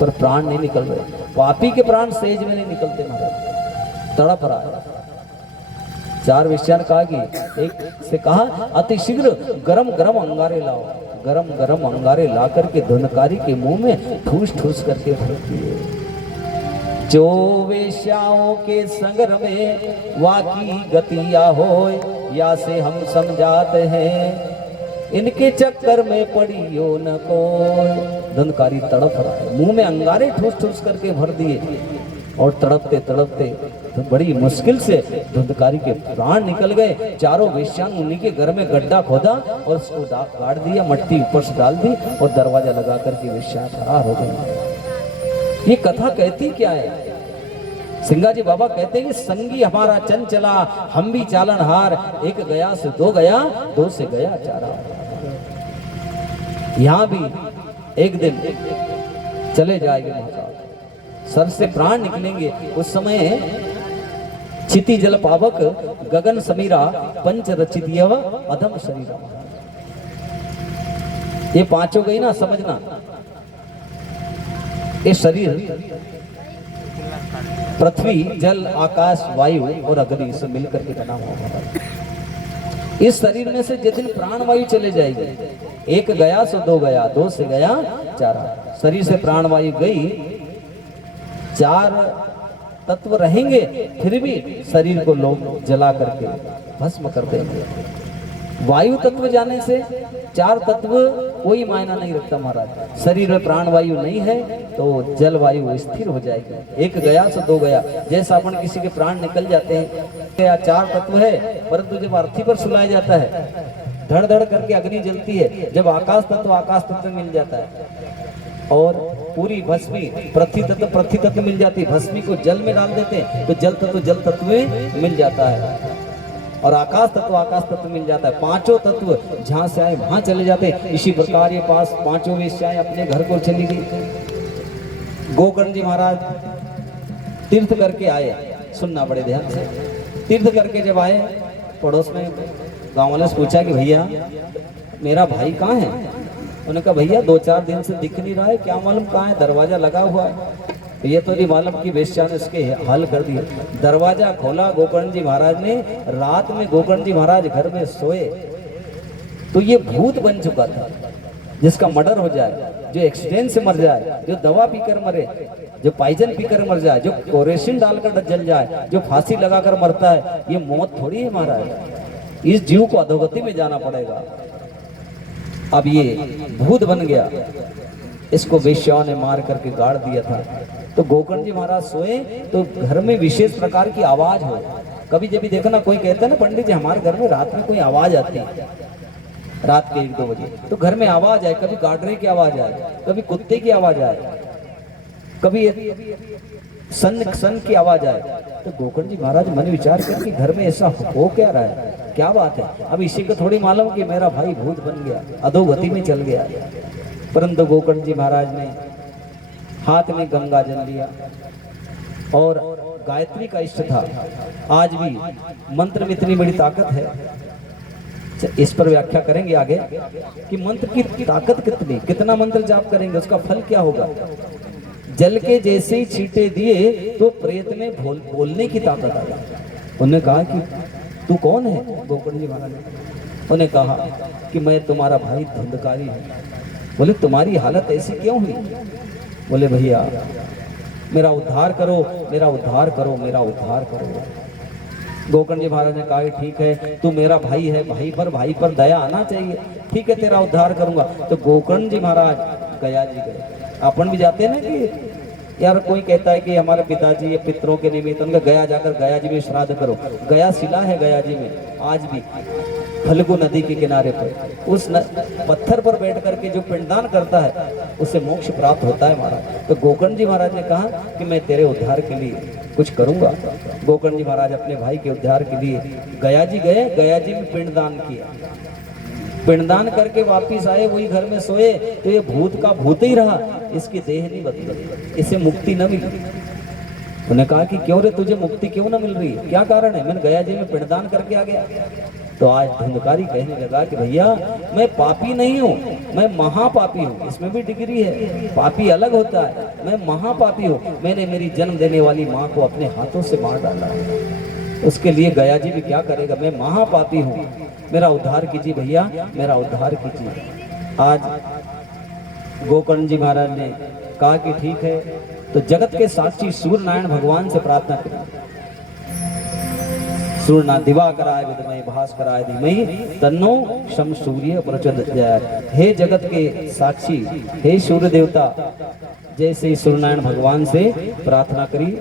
पर प्राण नहीं निकल रहे। पापी के प्राण सेज में नहीं निकलते महाराज, तड़प रहा है। 4 वेश्या ने कहा कि एक से कहा अति शीघ्र गरम गरम अंगारे लाओ। गरम गरम अंगारे ला करके धुंधकारी के मुंह में ठूस ठूस करके भर दिए। जो वेश्याओं के संगर में वाकी गतिया हो, या से हम समझाते हैं इनके चक्कर में पड़ियो न कोई। धुंधकारी तड़प रहा है, मुंह में अंगारे ठूस ठूस करके भर दिए और तड़पते तड़पते तो बड़ी मुश्किल से धुंधकारी के प्राण निकल गए। चारों वेश्याओं ने उन्हीं के घर में गड्ढा खोदा और उसको गाड़ दिया, मट्टी ऊपर से डाल दी और दरवाजा लगा करके वेश्याएं फरार हो गई। ये कथा कहती क्या है? सिंगाजी बाबा कहते हैं कि संगी हमारा चंचला, हम भी चालनहार। एक गया से 2 गया, 2 से गया 4। यहाँ भी एक दिन चले जाएंगे महाराज, सर से प्राण निकलेंगे। उस समय चिति जल पावक गगन समीरा पंच रचित यव अधम शरीरा। ये 5 गई ना, समझना। ये शरीर पृथ्वी जल आकाश वायु और अग्नि से मिलकर के बना हुआ है। इस शरीर में से जिस दिन प्राण वायु चले जाएगी, 1 गया से 2 गया, 2 से गया 4। शरीर से प्राण वायु गई, 4 तत्व रहेंगे, फिर भी शरीर को लोग जला करके भस्म कर देंगे। वायु तत्व जाने से 4 तत्व कोई मायना नहीं रखता महाराज। शरीर में प्राण वायु नहीं है तो जल वायु स्थिर हो जाएगी। 1 गया से 2 गया। जैसा अपन किसी के प्राण निकल जाते हैं, 4 तत्व है, परंतु जब अर्थी पर सुलाया जाता है धड़ धड़ करके अग्नि जलती है। जब आकाश तत्व मिल जाता है और पूरी भस्मी पृथ्वी तत्व मिल जाती है। भस्मी को जल में डाल देते हैं तो जल तत्व में मिल जाता है और आकाश तत्व मिल जाता है। 5 तत्व जहां से आए वहां चले जाते हैं। इसी प्रकार ये पास 5 वेश्याएं अपने घर को चली गई। गोकर्ण जी महाराज तीर्थ करके आए, सुनना बड़े ध्यान से। तीर्थ करके जब आए, पड़ोस में गाँव वाले से पूछा कि भैया मेरा भाई कहाँ है? उन्होंने कहा भैया 2-4 दिन से दिख नहीं रहा है, क्या मालूम कहाँ है, दरवाजा लगा हुआ है। ये तो नहीं मालूम कि वेश्या ने इसके हल कर दिया। दरवाजा खोला गोकर्ण जी महाराज ने। रात में गोकर्ण जी महाराज घर में सोए तो ये भूत बन चुका था, जिसका मर्डर हो जाए, जो एक्सीडेंट से मर जाए, जो दवा पीकर मरे, जो पॉइजन पीकर मर जाए, जो कोरेसिन डालकर जल जाए, जो फांसी लगाकर मरता है, ये मौत थोड़ी है महाराज। इस जीव को अधोगति में जाना पड़ेगा। अब ये भूत बन गया, इसको वेश्याओं ने मार करके गाड़ दिया था। तो गोकर्ण जी महाराज सोए तो घर में विशेष प्रकार की आवाज हो। कभी जब भी देखना कोई कहता है ना पंडित जी हमारे घर में रात में कोई आवाज आती है, रात के 1-2 बजे तो घर में आवाज आए, कभी गाडरे की आवाज आए, कभी कुत्ते की आवाज आए, कभी सन की आवाज आए। तो गोकर्ण जी महाराज मन विचार करके घर में ऐसा हो क्या रहा है, क्या बात है। अब इसी को थोड़ी मालूम कि मेरा भाई भूत बन गया, अधोगति में चल गया। परंतु गोकर्ण जी महाराज ने हाथ में गंगा जल लिया और गायत्री का इष्ट था। आज भी मंत्र में इतनी बड़ी ताकत है, इस पर व्याख्या करेंगे आगे कि मंत्र की ताकत कितना मंत्र जाप करेंगे उसका फल क्या होगा। जल के जैसे ही छींटे दिए तो प्रेत में बोलने की ताकत आ गई। उन्होंने कहा कि तू कौन है? गोकर्ण जी महाराज उन्हें कहा कि मैं तुम्हारा भाई धुंधकारी हूँ। बोले तुम्हारी हालत ऐसी क्यों हुई? बोले भैया मेरा उद्धार करो, मेरा उद्धार करो, मेरा उद्धार करो। गोकर्ण जी महाराज ने कहा कि ठीक है, तू मेरा भाई है, भाई पर दया आना चाहिए, ठीक है तेरा उद्धार करूंगा। तो गोकर्ण जी महाराज गया जी गए। अपन भी जाते हैं ना कि यार कोई कहता है कि हमारे पिताजी या पितरों के निमित्त उनका गया जाकर गया जी में श्राद्ध करो। गया शिला है गया जी में आज भी, फल्गु नदी के किनारे पर उस पत्थर पर बैठ करके जो पिंडदान करता है उससे मोक्ष प्राप्त होता है महाराज। तो गोकर्ण जी महाराज ने कहा कि मैं तेरे उद्धार के लिए कुछ करूंगा। गोकर्ण जी महाराज अपने भाई के उद्धार के लिए गया जी गए, गया जी में पिंडदान किया। पिंडदान करके वापिस आए, वही घर में सोए तो ये भूत का भूत ही रहा, इसकी देह नहीं बदली, इसे मुक्ति न मिली। उन्हें कहा कि क्यों रे तुझे मुक्ति क्यों ना मिल रही, क्या कारण है? मैंने गया जी में पिंडदान करके आ गया। तो आज धुंधकारी कहने लगा कि भैया मैं पापी नहीं हूँ, मैं महापापी हूँ। इसमें भी डिग्री है, पापी अलग होता है, मैं महापापी हूँ। मैंने मेरी जन्म देने वाली माँ को अपने हाथों से मार डाला, उसके लिए गया जी भी क्या करेगा? मैं महापापी हूँ, मेरा उद्धार कीजिए भैया, मेरा उद्धार कीजिए। आज गोकर्ण जी महाराज ने कहा कि ठीक है, तो जगत के साक्षी सूर्य नारायण भगवान से प्रार्थना करें। सूर्य दिवाकराय विद्महे भास्कराय धीमहि तन्नो शम सूर्य प्रचोदयात्। हे जगत के साक्षी, हे सूर्य देवता, जैसे सूर्य नारायण भगवान से प्रार्थना करी,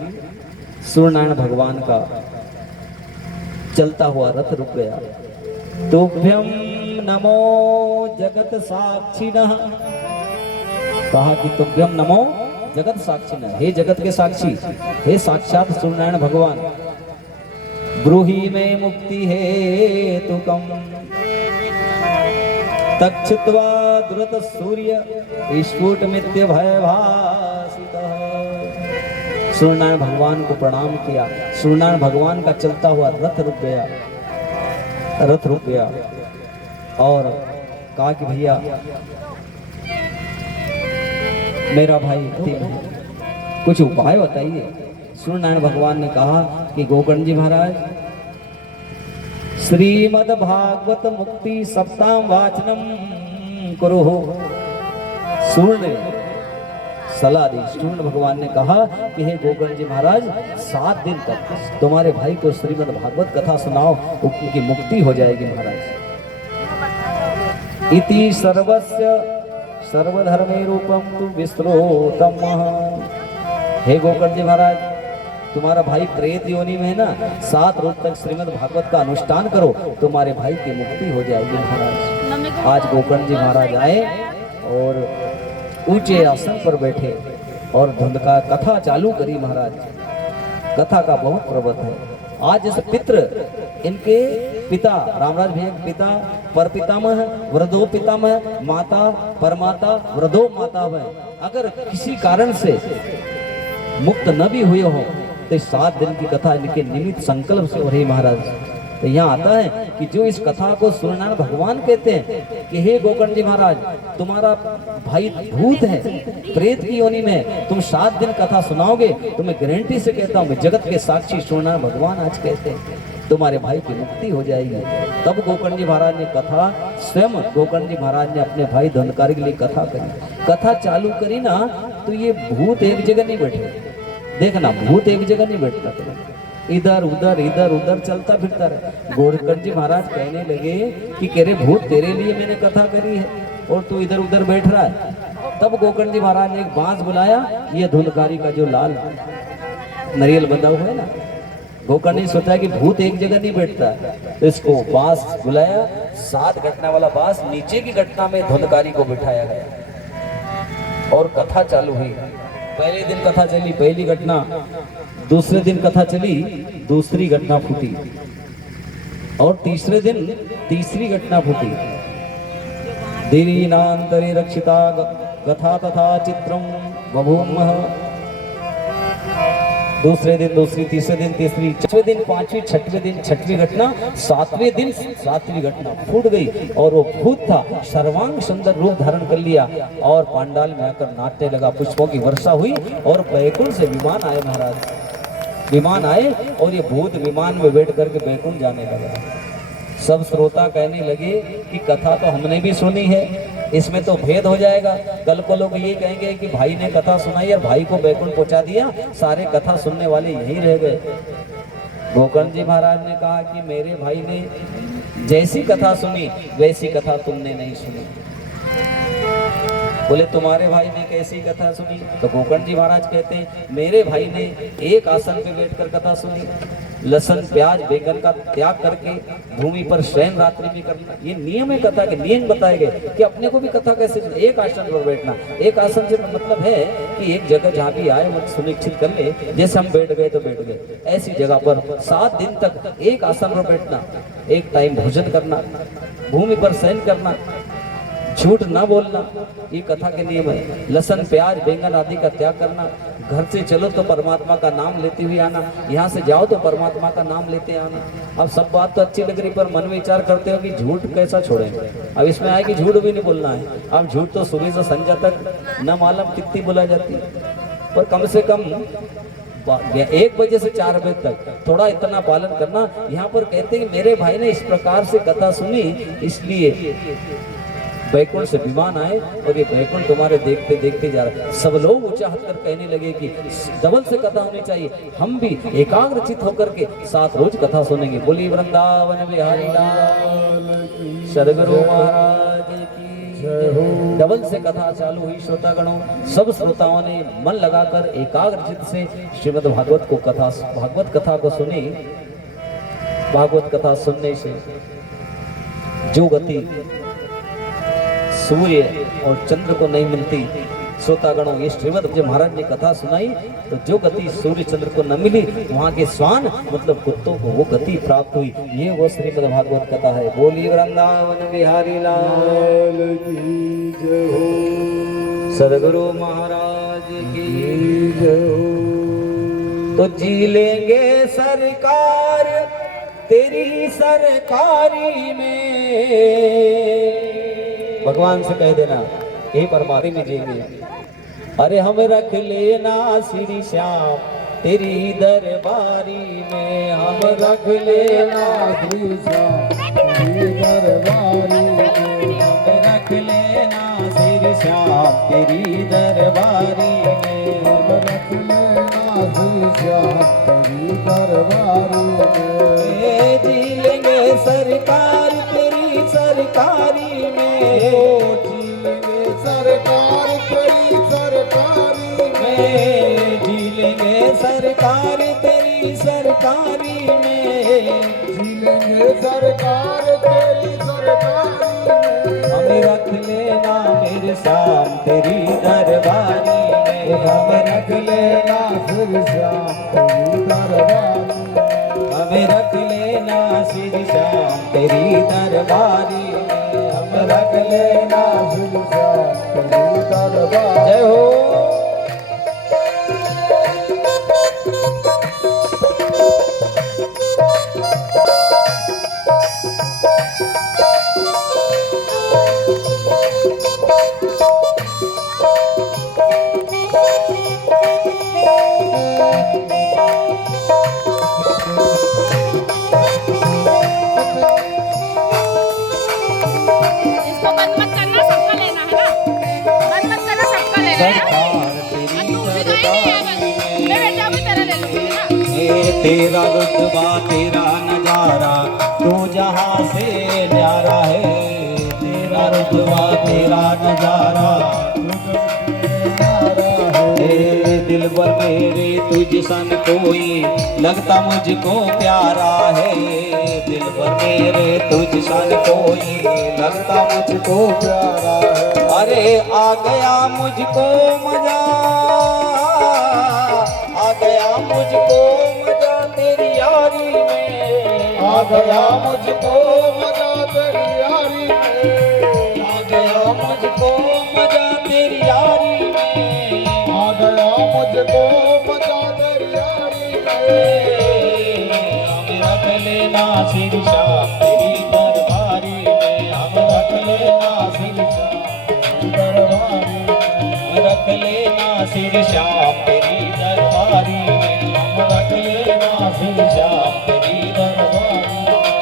सूर्य नारायण भगवान का चलता हुआ रथ रुक गया। तुभ्यम नमो जगत साक्षिणः, कहा कि तुभ्यम नमो जगत साक्षिणः, हे जगत के साक्षी, हे साक्षात सूर्य नारायण भगवान, ब्रूहि में मुक्ति हेतुकम तक्षित्वा द्रुत सूर्य स्फुट मित्य भयभासितः। सूर्यनारायण भगवान को प्रणाम किया। सूर्यनारायण भगवान का चलता हुआ रथ रुक गया, रथ रुक गया और कहा कि भैया मेरा भाई कुछ उपाय बताइए। सूर्यनारायण भगवान ने कहा कि गोकर्ण जी महाराज श्रीमद् भागवत मुक्ति सप्ताम वाचनम करो। सूर्य ने सलाह दी, सूर्य भगवान ने कहा कि हे गोकर्ण जी महाराज 7 दिन तक तुम्हारे भाई को श्रीमद् भागवत कथा सुनाओ, उनकी मुक्ति हो जाएगी महाराज। इति सर्वस्य सर्वधर्मे रूपम तु विश्रोतम। हे गोकर्ण जी महाराज, तुम्हारा भाई प्रेत योनि में है ना, 7 रोज तक श्रीमद् भागवत का अनुष्ठान करो, तुम्हारे भाई की मुक्ति हो जाएगी महाराज। आज गोकर्ण जी महाराज आए और ऊंचे आसन पर बैठे और धुंध का कथा चालू करी महाराज। कथा का बहुत प्रवत है। आज जैसे पितृ, इनके पिता रामराज भैया के पिता पर पितामह वृद्धो पितामह, माता परमाता वृद्धो माता है। अगर किसी कारण से मुक्त न भी हुए हो तो 7 दिन की कथा इनके निमित्त संकल्प से हो रही महाराज। तो यहाँ आता है कि जो इस कथा को सूर्यनारायण भगवान कहते हैं कि हे गोकर्ण जी महाराज, तुम्हारा भाई भूत है, प्रेत की योनि में, तुम 7 दिन कथा सुनाओगे तो मैं गारंटी से कहता हूँ, मैं जगत के साक्षी सूर्यनारायण भगवान आज कहते हैं तुम्हारे भाई की मुक्ति हो जाएगी। तब गोकर्ण जी महाराज ने कथा, स्वयं गोकर्ण जी महाराज ने अपने भाई धुंधकारी के लिए कथा करी। कथा चालू करी ना तो ये भूत एक जगह नहीं बैठे, देखना भूत एक जगह नहीं बैठता, इधर उधर चलता फिरता रहे। गोकर्ण जी महाराज कहने लगे कि कह रहे भूत तेरे लिए मैंने कथा करी है और तू इधर उधर बैठ रहा है। तब गोकर्ण जी महाराज ने एक बांस बुलाया, ये धुंधकारी का जो लाल नारियल बंधा हुआ है ना, गोकर्ण ने सोचा कि भूत एक जगह नहीं बैठता, तो इसको बांस बुलाया। 7 घटना वाला बांस, नीचे की घटना में धुंधकारी को बिठाया गया और कथा चालू हुई। पहले दिन कथा चली पहली घटना, दूसरे दिन कथा चली दूसरी घटना फूटी और तीसरे दिन तीसरी घटना फूटी। दीनांतरे रक्षिता कथा तथा चित्रम बभूमः। दूसरे दिन दूसरी, तीसरे दिन तीसरी, चौथे दिन पांचवी, छठवें दिन छठवीं घटना, 7वें दिन 7वीं घटना फूट गई और वो भूत था सर्वांग सुंदर रूप धारण कर लिया और पांडाल में आकर नाचने लगा। पुष्पों की वर्षा हुई और बैकुंठ से विमान आए महाराज, विमान आए और ये भूत विमान में बैठ करके बैकुंठ जाने लगा। सब श्रोता कहने लगे कि कथा तो हमने भी सुनी है, इसमें तो भेद हो जाएगा। कल को लोग ये कहेंगे कि भाई ने कथा सुनाई और भाई को बैकुंठ पहुंचा दिया, सारे कथा सुनने वाले यहीं रह गए। गोकर्ण जी महाराज ने कहा कि मेरे भाई ने जैसी कथा सुनी वैसी कथा तुमने नहीं सुनी। बोले तुम्हारे भाई ने कैसी कथा सुनी? तो गोकर्ण जी महाराज कहते हैं मेरे भाई ने एक आसन पे बैठकर कथा सुनी, लहसुन प्याज बैंगन का त्याग करके भूमि पर शयन रात्रि में करना। ये नियम है कथा के, नियम बताए गए कि अपने को भी कथा कैसे एक आसन पर बैठना। एक आसन से मतलब है कि एक जगह जहाँ भी आए वो सुनिश्चित कर ले, जैसे हम बैठ गए तो बैठ गए, ऐसी जगह पर 7 दिन तक एक आसन पर बैठना, एक टाइम भोजन करना, भूमि पर शयन करना, झूठ ना बोलना, ये कथा के नियम है। लहसुन प्याज बैंगन आदि का त्याग करना, घर से चलो तो परमात्मा का नाम लेते हुए आना, यहाँ से जाओ तो परमात्मा का नाम लेते आना। अब सब बात तो अच्छी लग रही पर मन में विचार करते हो कि झूठ कैसा छोड़ेंगे। अब इसमें आए कि झूठ भी नहीं बोलना है। अब झूठ तो सुबह से संध्या तक न मालूम कितनी बोला जाती है, पर कम से कम 1 बजे से 4 बजे तक थोड़ा इतना पालन करना। यहाँ पर कहते हैं मेरे भाई ने इस प्रकार से कथा सुनी, इसलिए बैकुंठ से विमान आए और ये बैकुंठ तुम्हारे देखते देखते जा रहा है। सब लोग ऊंचा हाथ कर कहने लगे कि डबल से कथा होनी चाहिए, हम भी एकाग्रचित होकर के 7 रोज कथा सुनेंगे। बोली वृंदावन बिहारी लाल की, सदगुरु महाराज की जय हो। डबल से कथा चालू हुई। श्रोतागणों, सब श्रोताओं ने मन लगाकर एकाग्रचित से श्रीमद् भागवत को भागवत कथा को सुनी। भागवत कथा सुनने से जो गति सूर्य और चंद्र को नहीं मिलती, श्रोतागणों ये श्रीमद् जी महाराज ने कथा सुनाई तो जो गति सूर्य चंद्र को न मिली, वहां के स्वान मतलब कुत्तों को वो गति प्राप्त हुई। ये वो श्रीमद् भागवत कथा है। बोली वृंदावन बिहारी लाल की जय हो, सदगुरु महाराज की जय हो। तो जी लेंगे सरकार तेरी सरकारी में, भगवान से कह देना हे परमात्मा में जिएंगे। अरे हम रख लेना श्री श्याम तेरी दरबारी में, हम रख लेना श्री श्याम तेरी दरबारी में, हम रख लेना श्री श्याम तेरी दरबारी में, हम रख लेना श्री श्याम तेरी दरबारी में। जी लेंगे सरकार तेरी सरकारी में, जी लेंगे सरकार तेरी सरकारी में, जी लेंगे सरकार तेरी सरकारी में, जी लेंगे सरकार तेरी सरकारी में। हमें रख लेना मेरे श्याम तेरी दरबारी में, हम रख लेना फिर श्याम तेरी दरबारी में, हमें रख लेना श्री श्याम तेरी दरबारी में, हम रख लेना श्री श्याम तेरी दरबारी। जय हो। तेरा रुतबा तेरा नजारा तू जहाँ से न्यारा है, तेरा रुतबा तेरा नजारा दिल पर मेरे तुझ सन कोई लगता मुझको प्यारा है, दिल पर मेरे तुझ सन कोई लगता मुझको प्यारा है। अरे आ गया मुझको मजा, आ गया मुझको मजा तेरी यारी में, आ गया मुझको मजा तेरी यारी में, आ गया मुझको मजा तेरी यारी में, आ गया मुझको मजा तेरी यारी में। हम रख लेना श्री श्याम तेरी दरबारी में, हम रख लेना श्री श्याम तेरी दरबारी में, रख लेना श्री श्याम तेरी दरबारी में, हम रख लेना श्री श्याम तेरी दरबारी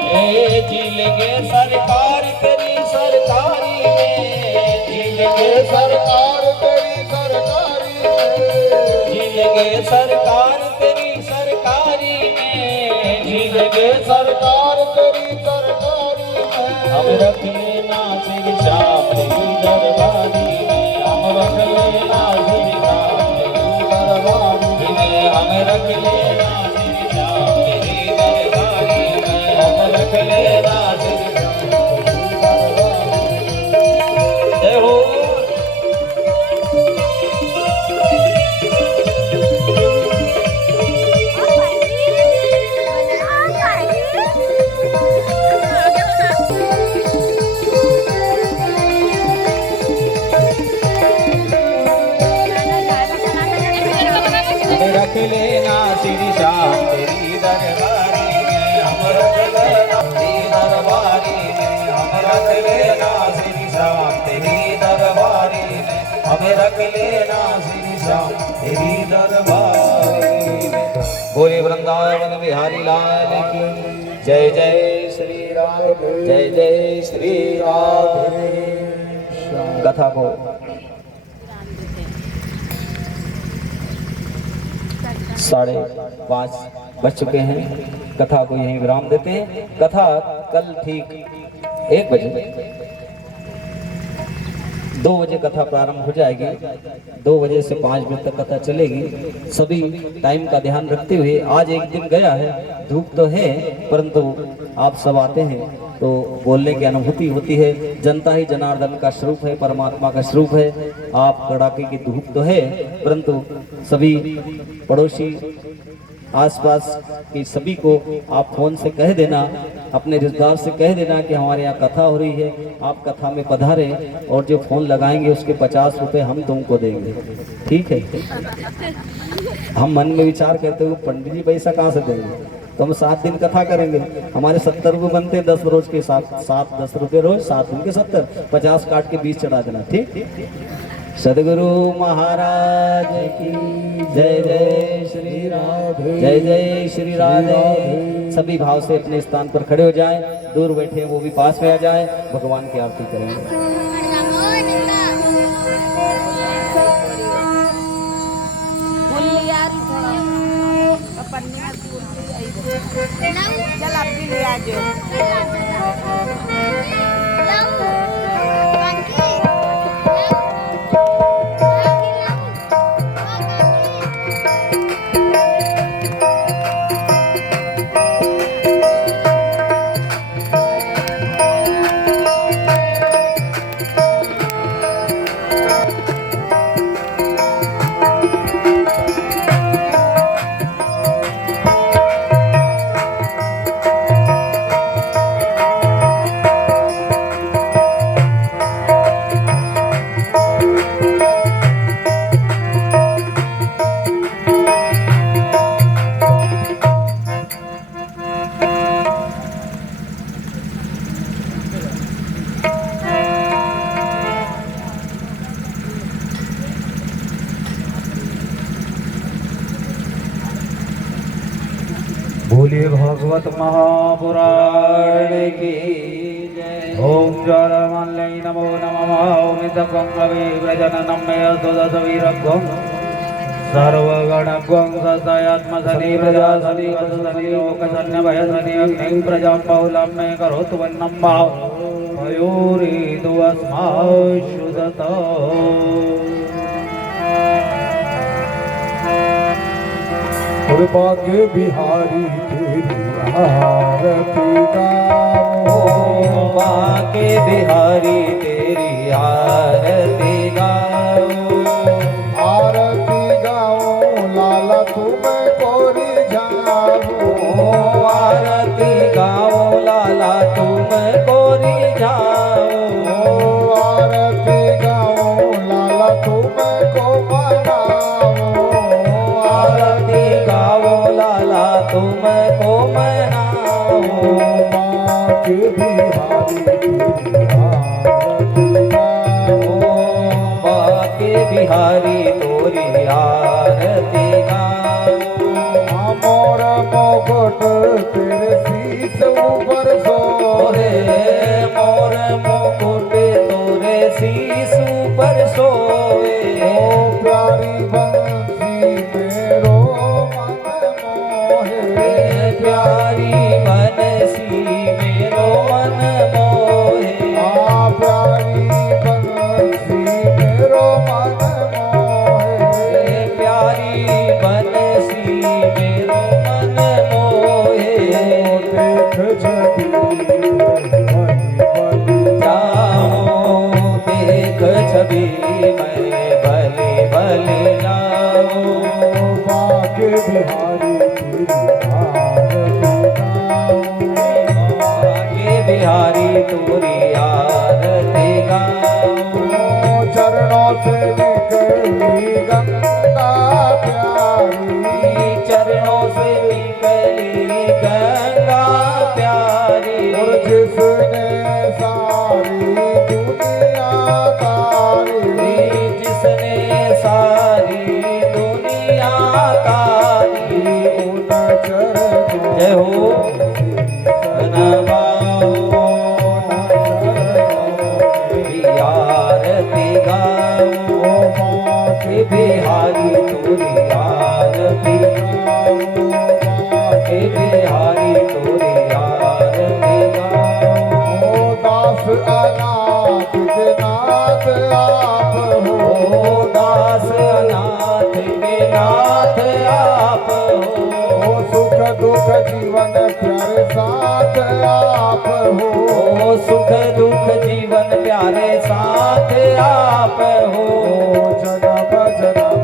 में। जी ले लेंगे सरकार तेरी सरकारी में, जी लेंगे सरकार तेरी सरकारी में, जी लेंगे सरकार तेरी सरकारी में, जी लेंगे सरकार तेरी सरकारी में, हम रख लेना श्री श्याम तेरी दरबारी में, हम रख लेना श्री श्याम तेरी दरबारी में, हम रख लेना श्री श्याम तेरी दरबारी में, हम रख लेना श्री जय हो। रख लेना श्री श्याम तेरी दरबारी में, हम रख लेना तेरी दरबारी में, हम रख लेना श्री श्याम तेरी दरबारी में, हमें रख लेना श्री श्याम तेरी दरबारी में। बोले वृंदावन बिहारी लाल की जय जय श्री राधे, जय जय श्री राधे। कथा को 5:30 बज चुके हैं, कथा को यहीं विराम देते हैं। कथा कल ठीक 1 बजे 2 बजे कथा प्रारंभ हो जाएगी, 2 बजे से 5 बजे तक कथा चलेगी। सभी टाइम का ध्यान रखते हुए, आज एक दिन गया है, धूप तो है परंतु आप सब आते हैं तो बोलने की अनुभूति होती है। जनता ही जनार्दन का स्वरूप है, परमात्मा का स्वरूप है। आप कड़ाके की धूप तो है परंतु सभी पड़ोसी आसपास की सभी को आप फोन से कह देना, अपने रिश्तेदार से कह देना कि हमारे यहाँ कथा हो रही है, आप कथा में पधारे, और जो फोन लगाएंगे उसके 50 रुपए हम तुमको देंगे, ठीक है। हम मन में विचार करते हुए पंडित जी पैसा कहाँ से देंगे, तो हम 7 दिन कथा करेंगे, हमारे 70 रुपये बनते हैं 10 रोज के साथ, 10 रुपये रोज, 7 दिन के 70, 50 काट के 20 चढ़ा देना, ठीक। सदगुरु महाराज की जय जय श्री राधे, जय जय श्री राधे। सभी भाव से अपने स्थान पर खड़े हो जाएं, दूर बैठे हैं वो भी पास में आ जाएं, भगवान की आरती करेंगे। चल आप भी ले आ बोलिए भागवत महापुराण की जय। ओम ज्वालामाल्यै नमो नमः। ओमितकं कवि व्रजननं मे सुदसवीरग्वं सर्वगणग्वं सतयात्मसनि प्रजासनि वसुसनि लोकसन्य भयसनि अग्निं प्रजां बहुलं मे करोतु वन्नं भाव मयूरीदु अस्माशुदत। भाग्य बिहारी तेरी आरती गाओ, भाग्य बिहारी तेरी आरती गाओ, आरती गाओ लाला तुम कोरी जाओ, आरती गाओ लाला तुम कोरी जाओ, आरती गाओ लाला तुम को मनाओ, आरती गाओ लाला तुमको मनाओ, भाग्य बिहारी तेरी आरती गाओ, भाग्य बिहारी तोरी आरती गाओ, मोर मुकुट तेरे शीश ऊपर सोहे, प्यारी बंसी मेरो मन मोहे प्यारी बंसी मेरो मन मोहे देख छवि जाओ देख छवि मैं भले भले जाओ बाग बिहारी आगे बिहारी तोरी आरती गाओ चरणों से निकली गंगा प्यारी चरणों से निकली गंगा प्यारी और जिसने सारी दुनिया तारी जिसने सारी दुनिया तारी उन चरणों जय हो आरती गाओ बिहारी तोरी आरती गाओ बिहारी तोरी आरती गाओ दास अनाथ के नाथ आप हो दास अनाथ के नाथ आप हो सुख दुख जीवन प्यारे साथ आप हो सुख दुख जीवन प्यारे साथ आप हो जन्म जन्म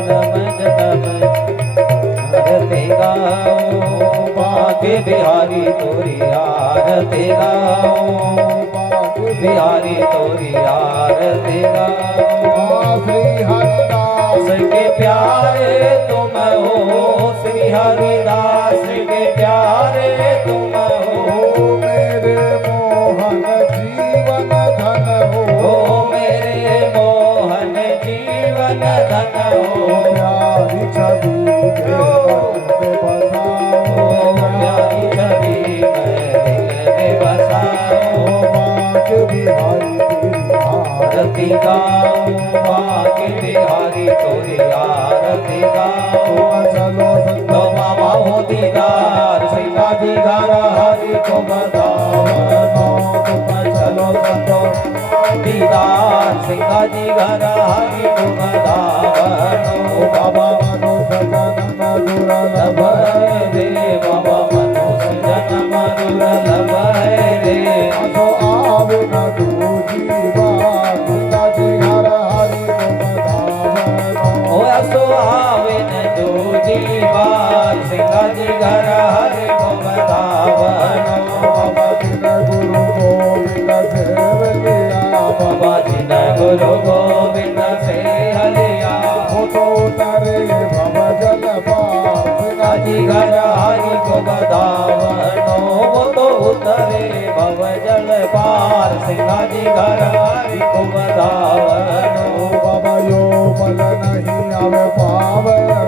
जन्म जन्म आरती गाओ बाके बिहारी तोरी आरती गाओ बिहारी तोरी आरती गाओ श्री हरिदास के प्यारे तुम हो श्री हरिदास के प्यारे तुम हो मेरे मोहन जीवन धन हो ओ मेरे मोहन जीवन धन हो प्यारी छवि के मन में ओ बसाओ प्यारी छवि मैं दिल में बसाओ बाग बिहारी तेरी आरती गाओ बाके बिहारी तोरी आरती गाओ चलो तो मामा हो दीदार सीता जी घर हरि को बताओ तुम चलो संतो दीदार सीता जी घर हरि को बताओ बाबा मनो सजन मधुर लब है रे बाबा मनो सजन मधुर लब है रे असो आवे न दूजी बात सीता जी घर हरि को बतावनो ओ असो आवे न दूजी बार सीता जी घर हरि को बतावनो बाबा जिन गुरु गोविंद सेव लिया बाबा जी ने गुरु गोविंद से हलिया हो तो उतरे भव जल पार सीता जी घर हरि को बतावनो वो तो उतरे भव जल पार सिंहा जी घर हरि को बतावनो बाबा यो बल नहीं आवे पावनो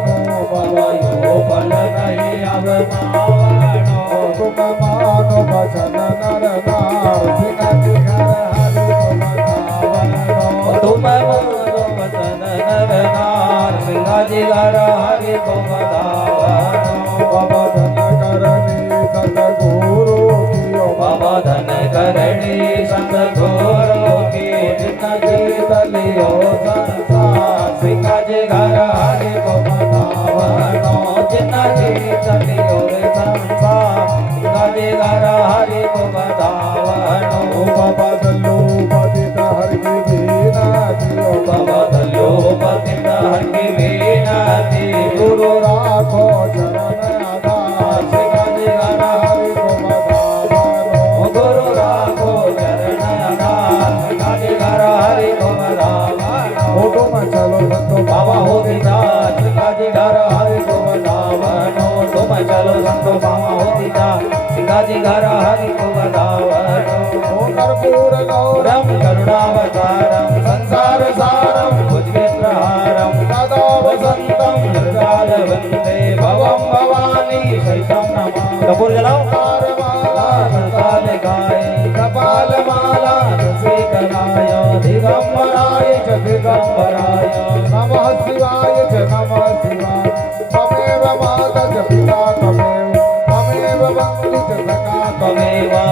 बाबा यो बल नहीं अब पावनो तुम मानो बचन नर नार सीता जी घर हरि को बतावनो तुम मोरो वचन नर नार सिंहा जी घर हरि को बतावनो बाबा धन करनी सतगुरु कियो बाबा धन करणी संत गुरु की जितना जीत लियो संसार सिंहा जी घर हरि को बतावनो जितना जीत लियो रे संसार सिंहा जी घर हरि को बतावनो बाबा दल्लू पतित हरि बीना दियो बाबा दल्लो पतित हरि विनती गुरु राखो चरण आधार सिंहा जी घर हरि को बतावनो गुरु राखो चरण आधार सिंहा जी घर हरि को बतावनो हो तुम चलो संतो बाबा हो दीदार सिंहा जी घर हरि को बतावनो तुम चलो संतो बाबा हो दीदार सिंहा जी घर हरि को बतावनो हो कर्पूर गौरम रम करुणावतारम संसार सारम भुजगेन्द्रहारम सदा वसंतम हृदय वंदे भवम भवानी शैतम नमः कपूर जलाओ माला ताल गाए कपाल माला से कराय दिगंबराय च दिगंबराय नमः शिवाय च नमः शिवाय त्वमेव माता च पिता त्वमेव त्वमेव वन्दी च सखा त्वमेव त्वमेव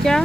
क्या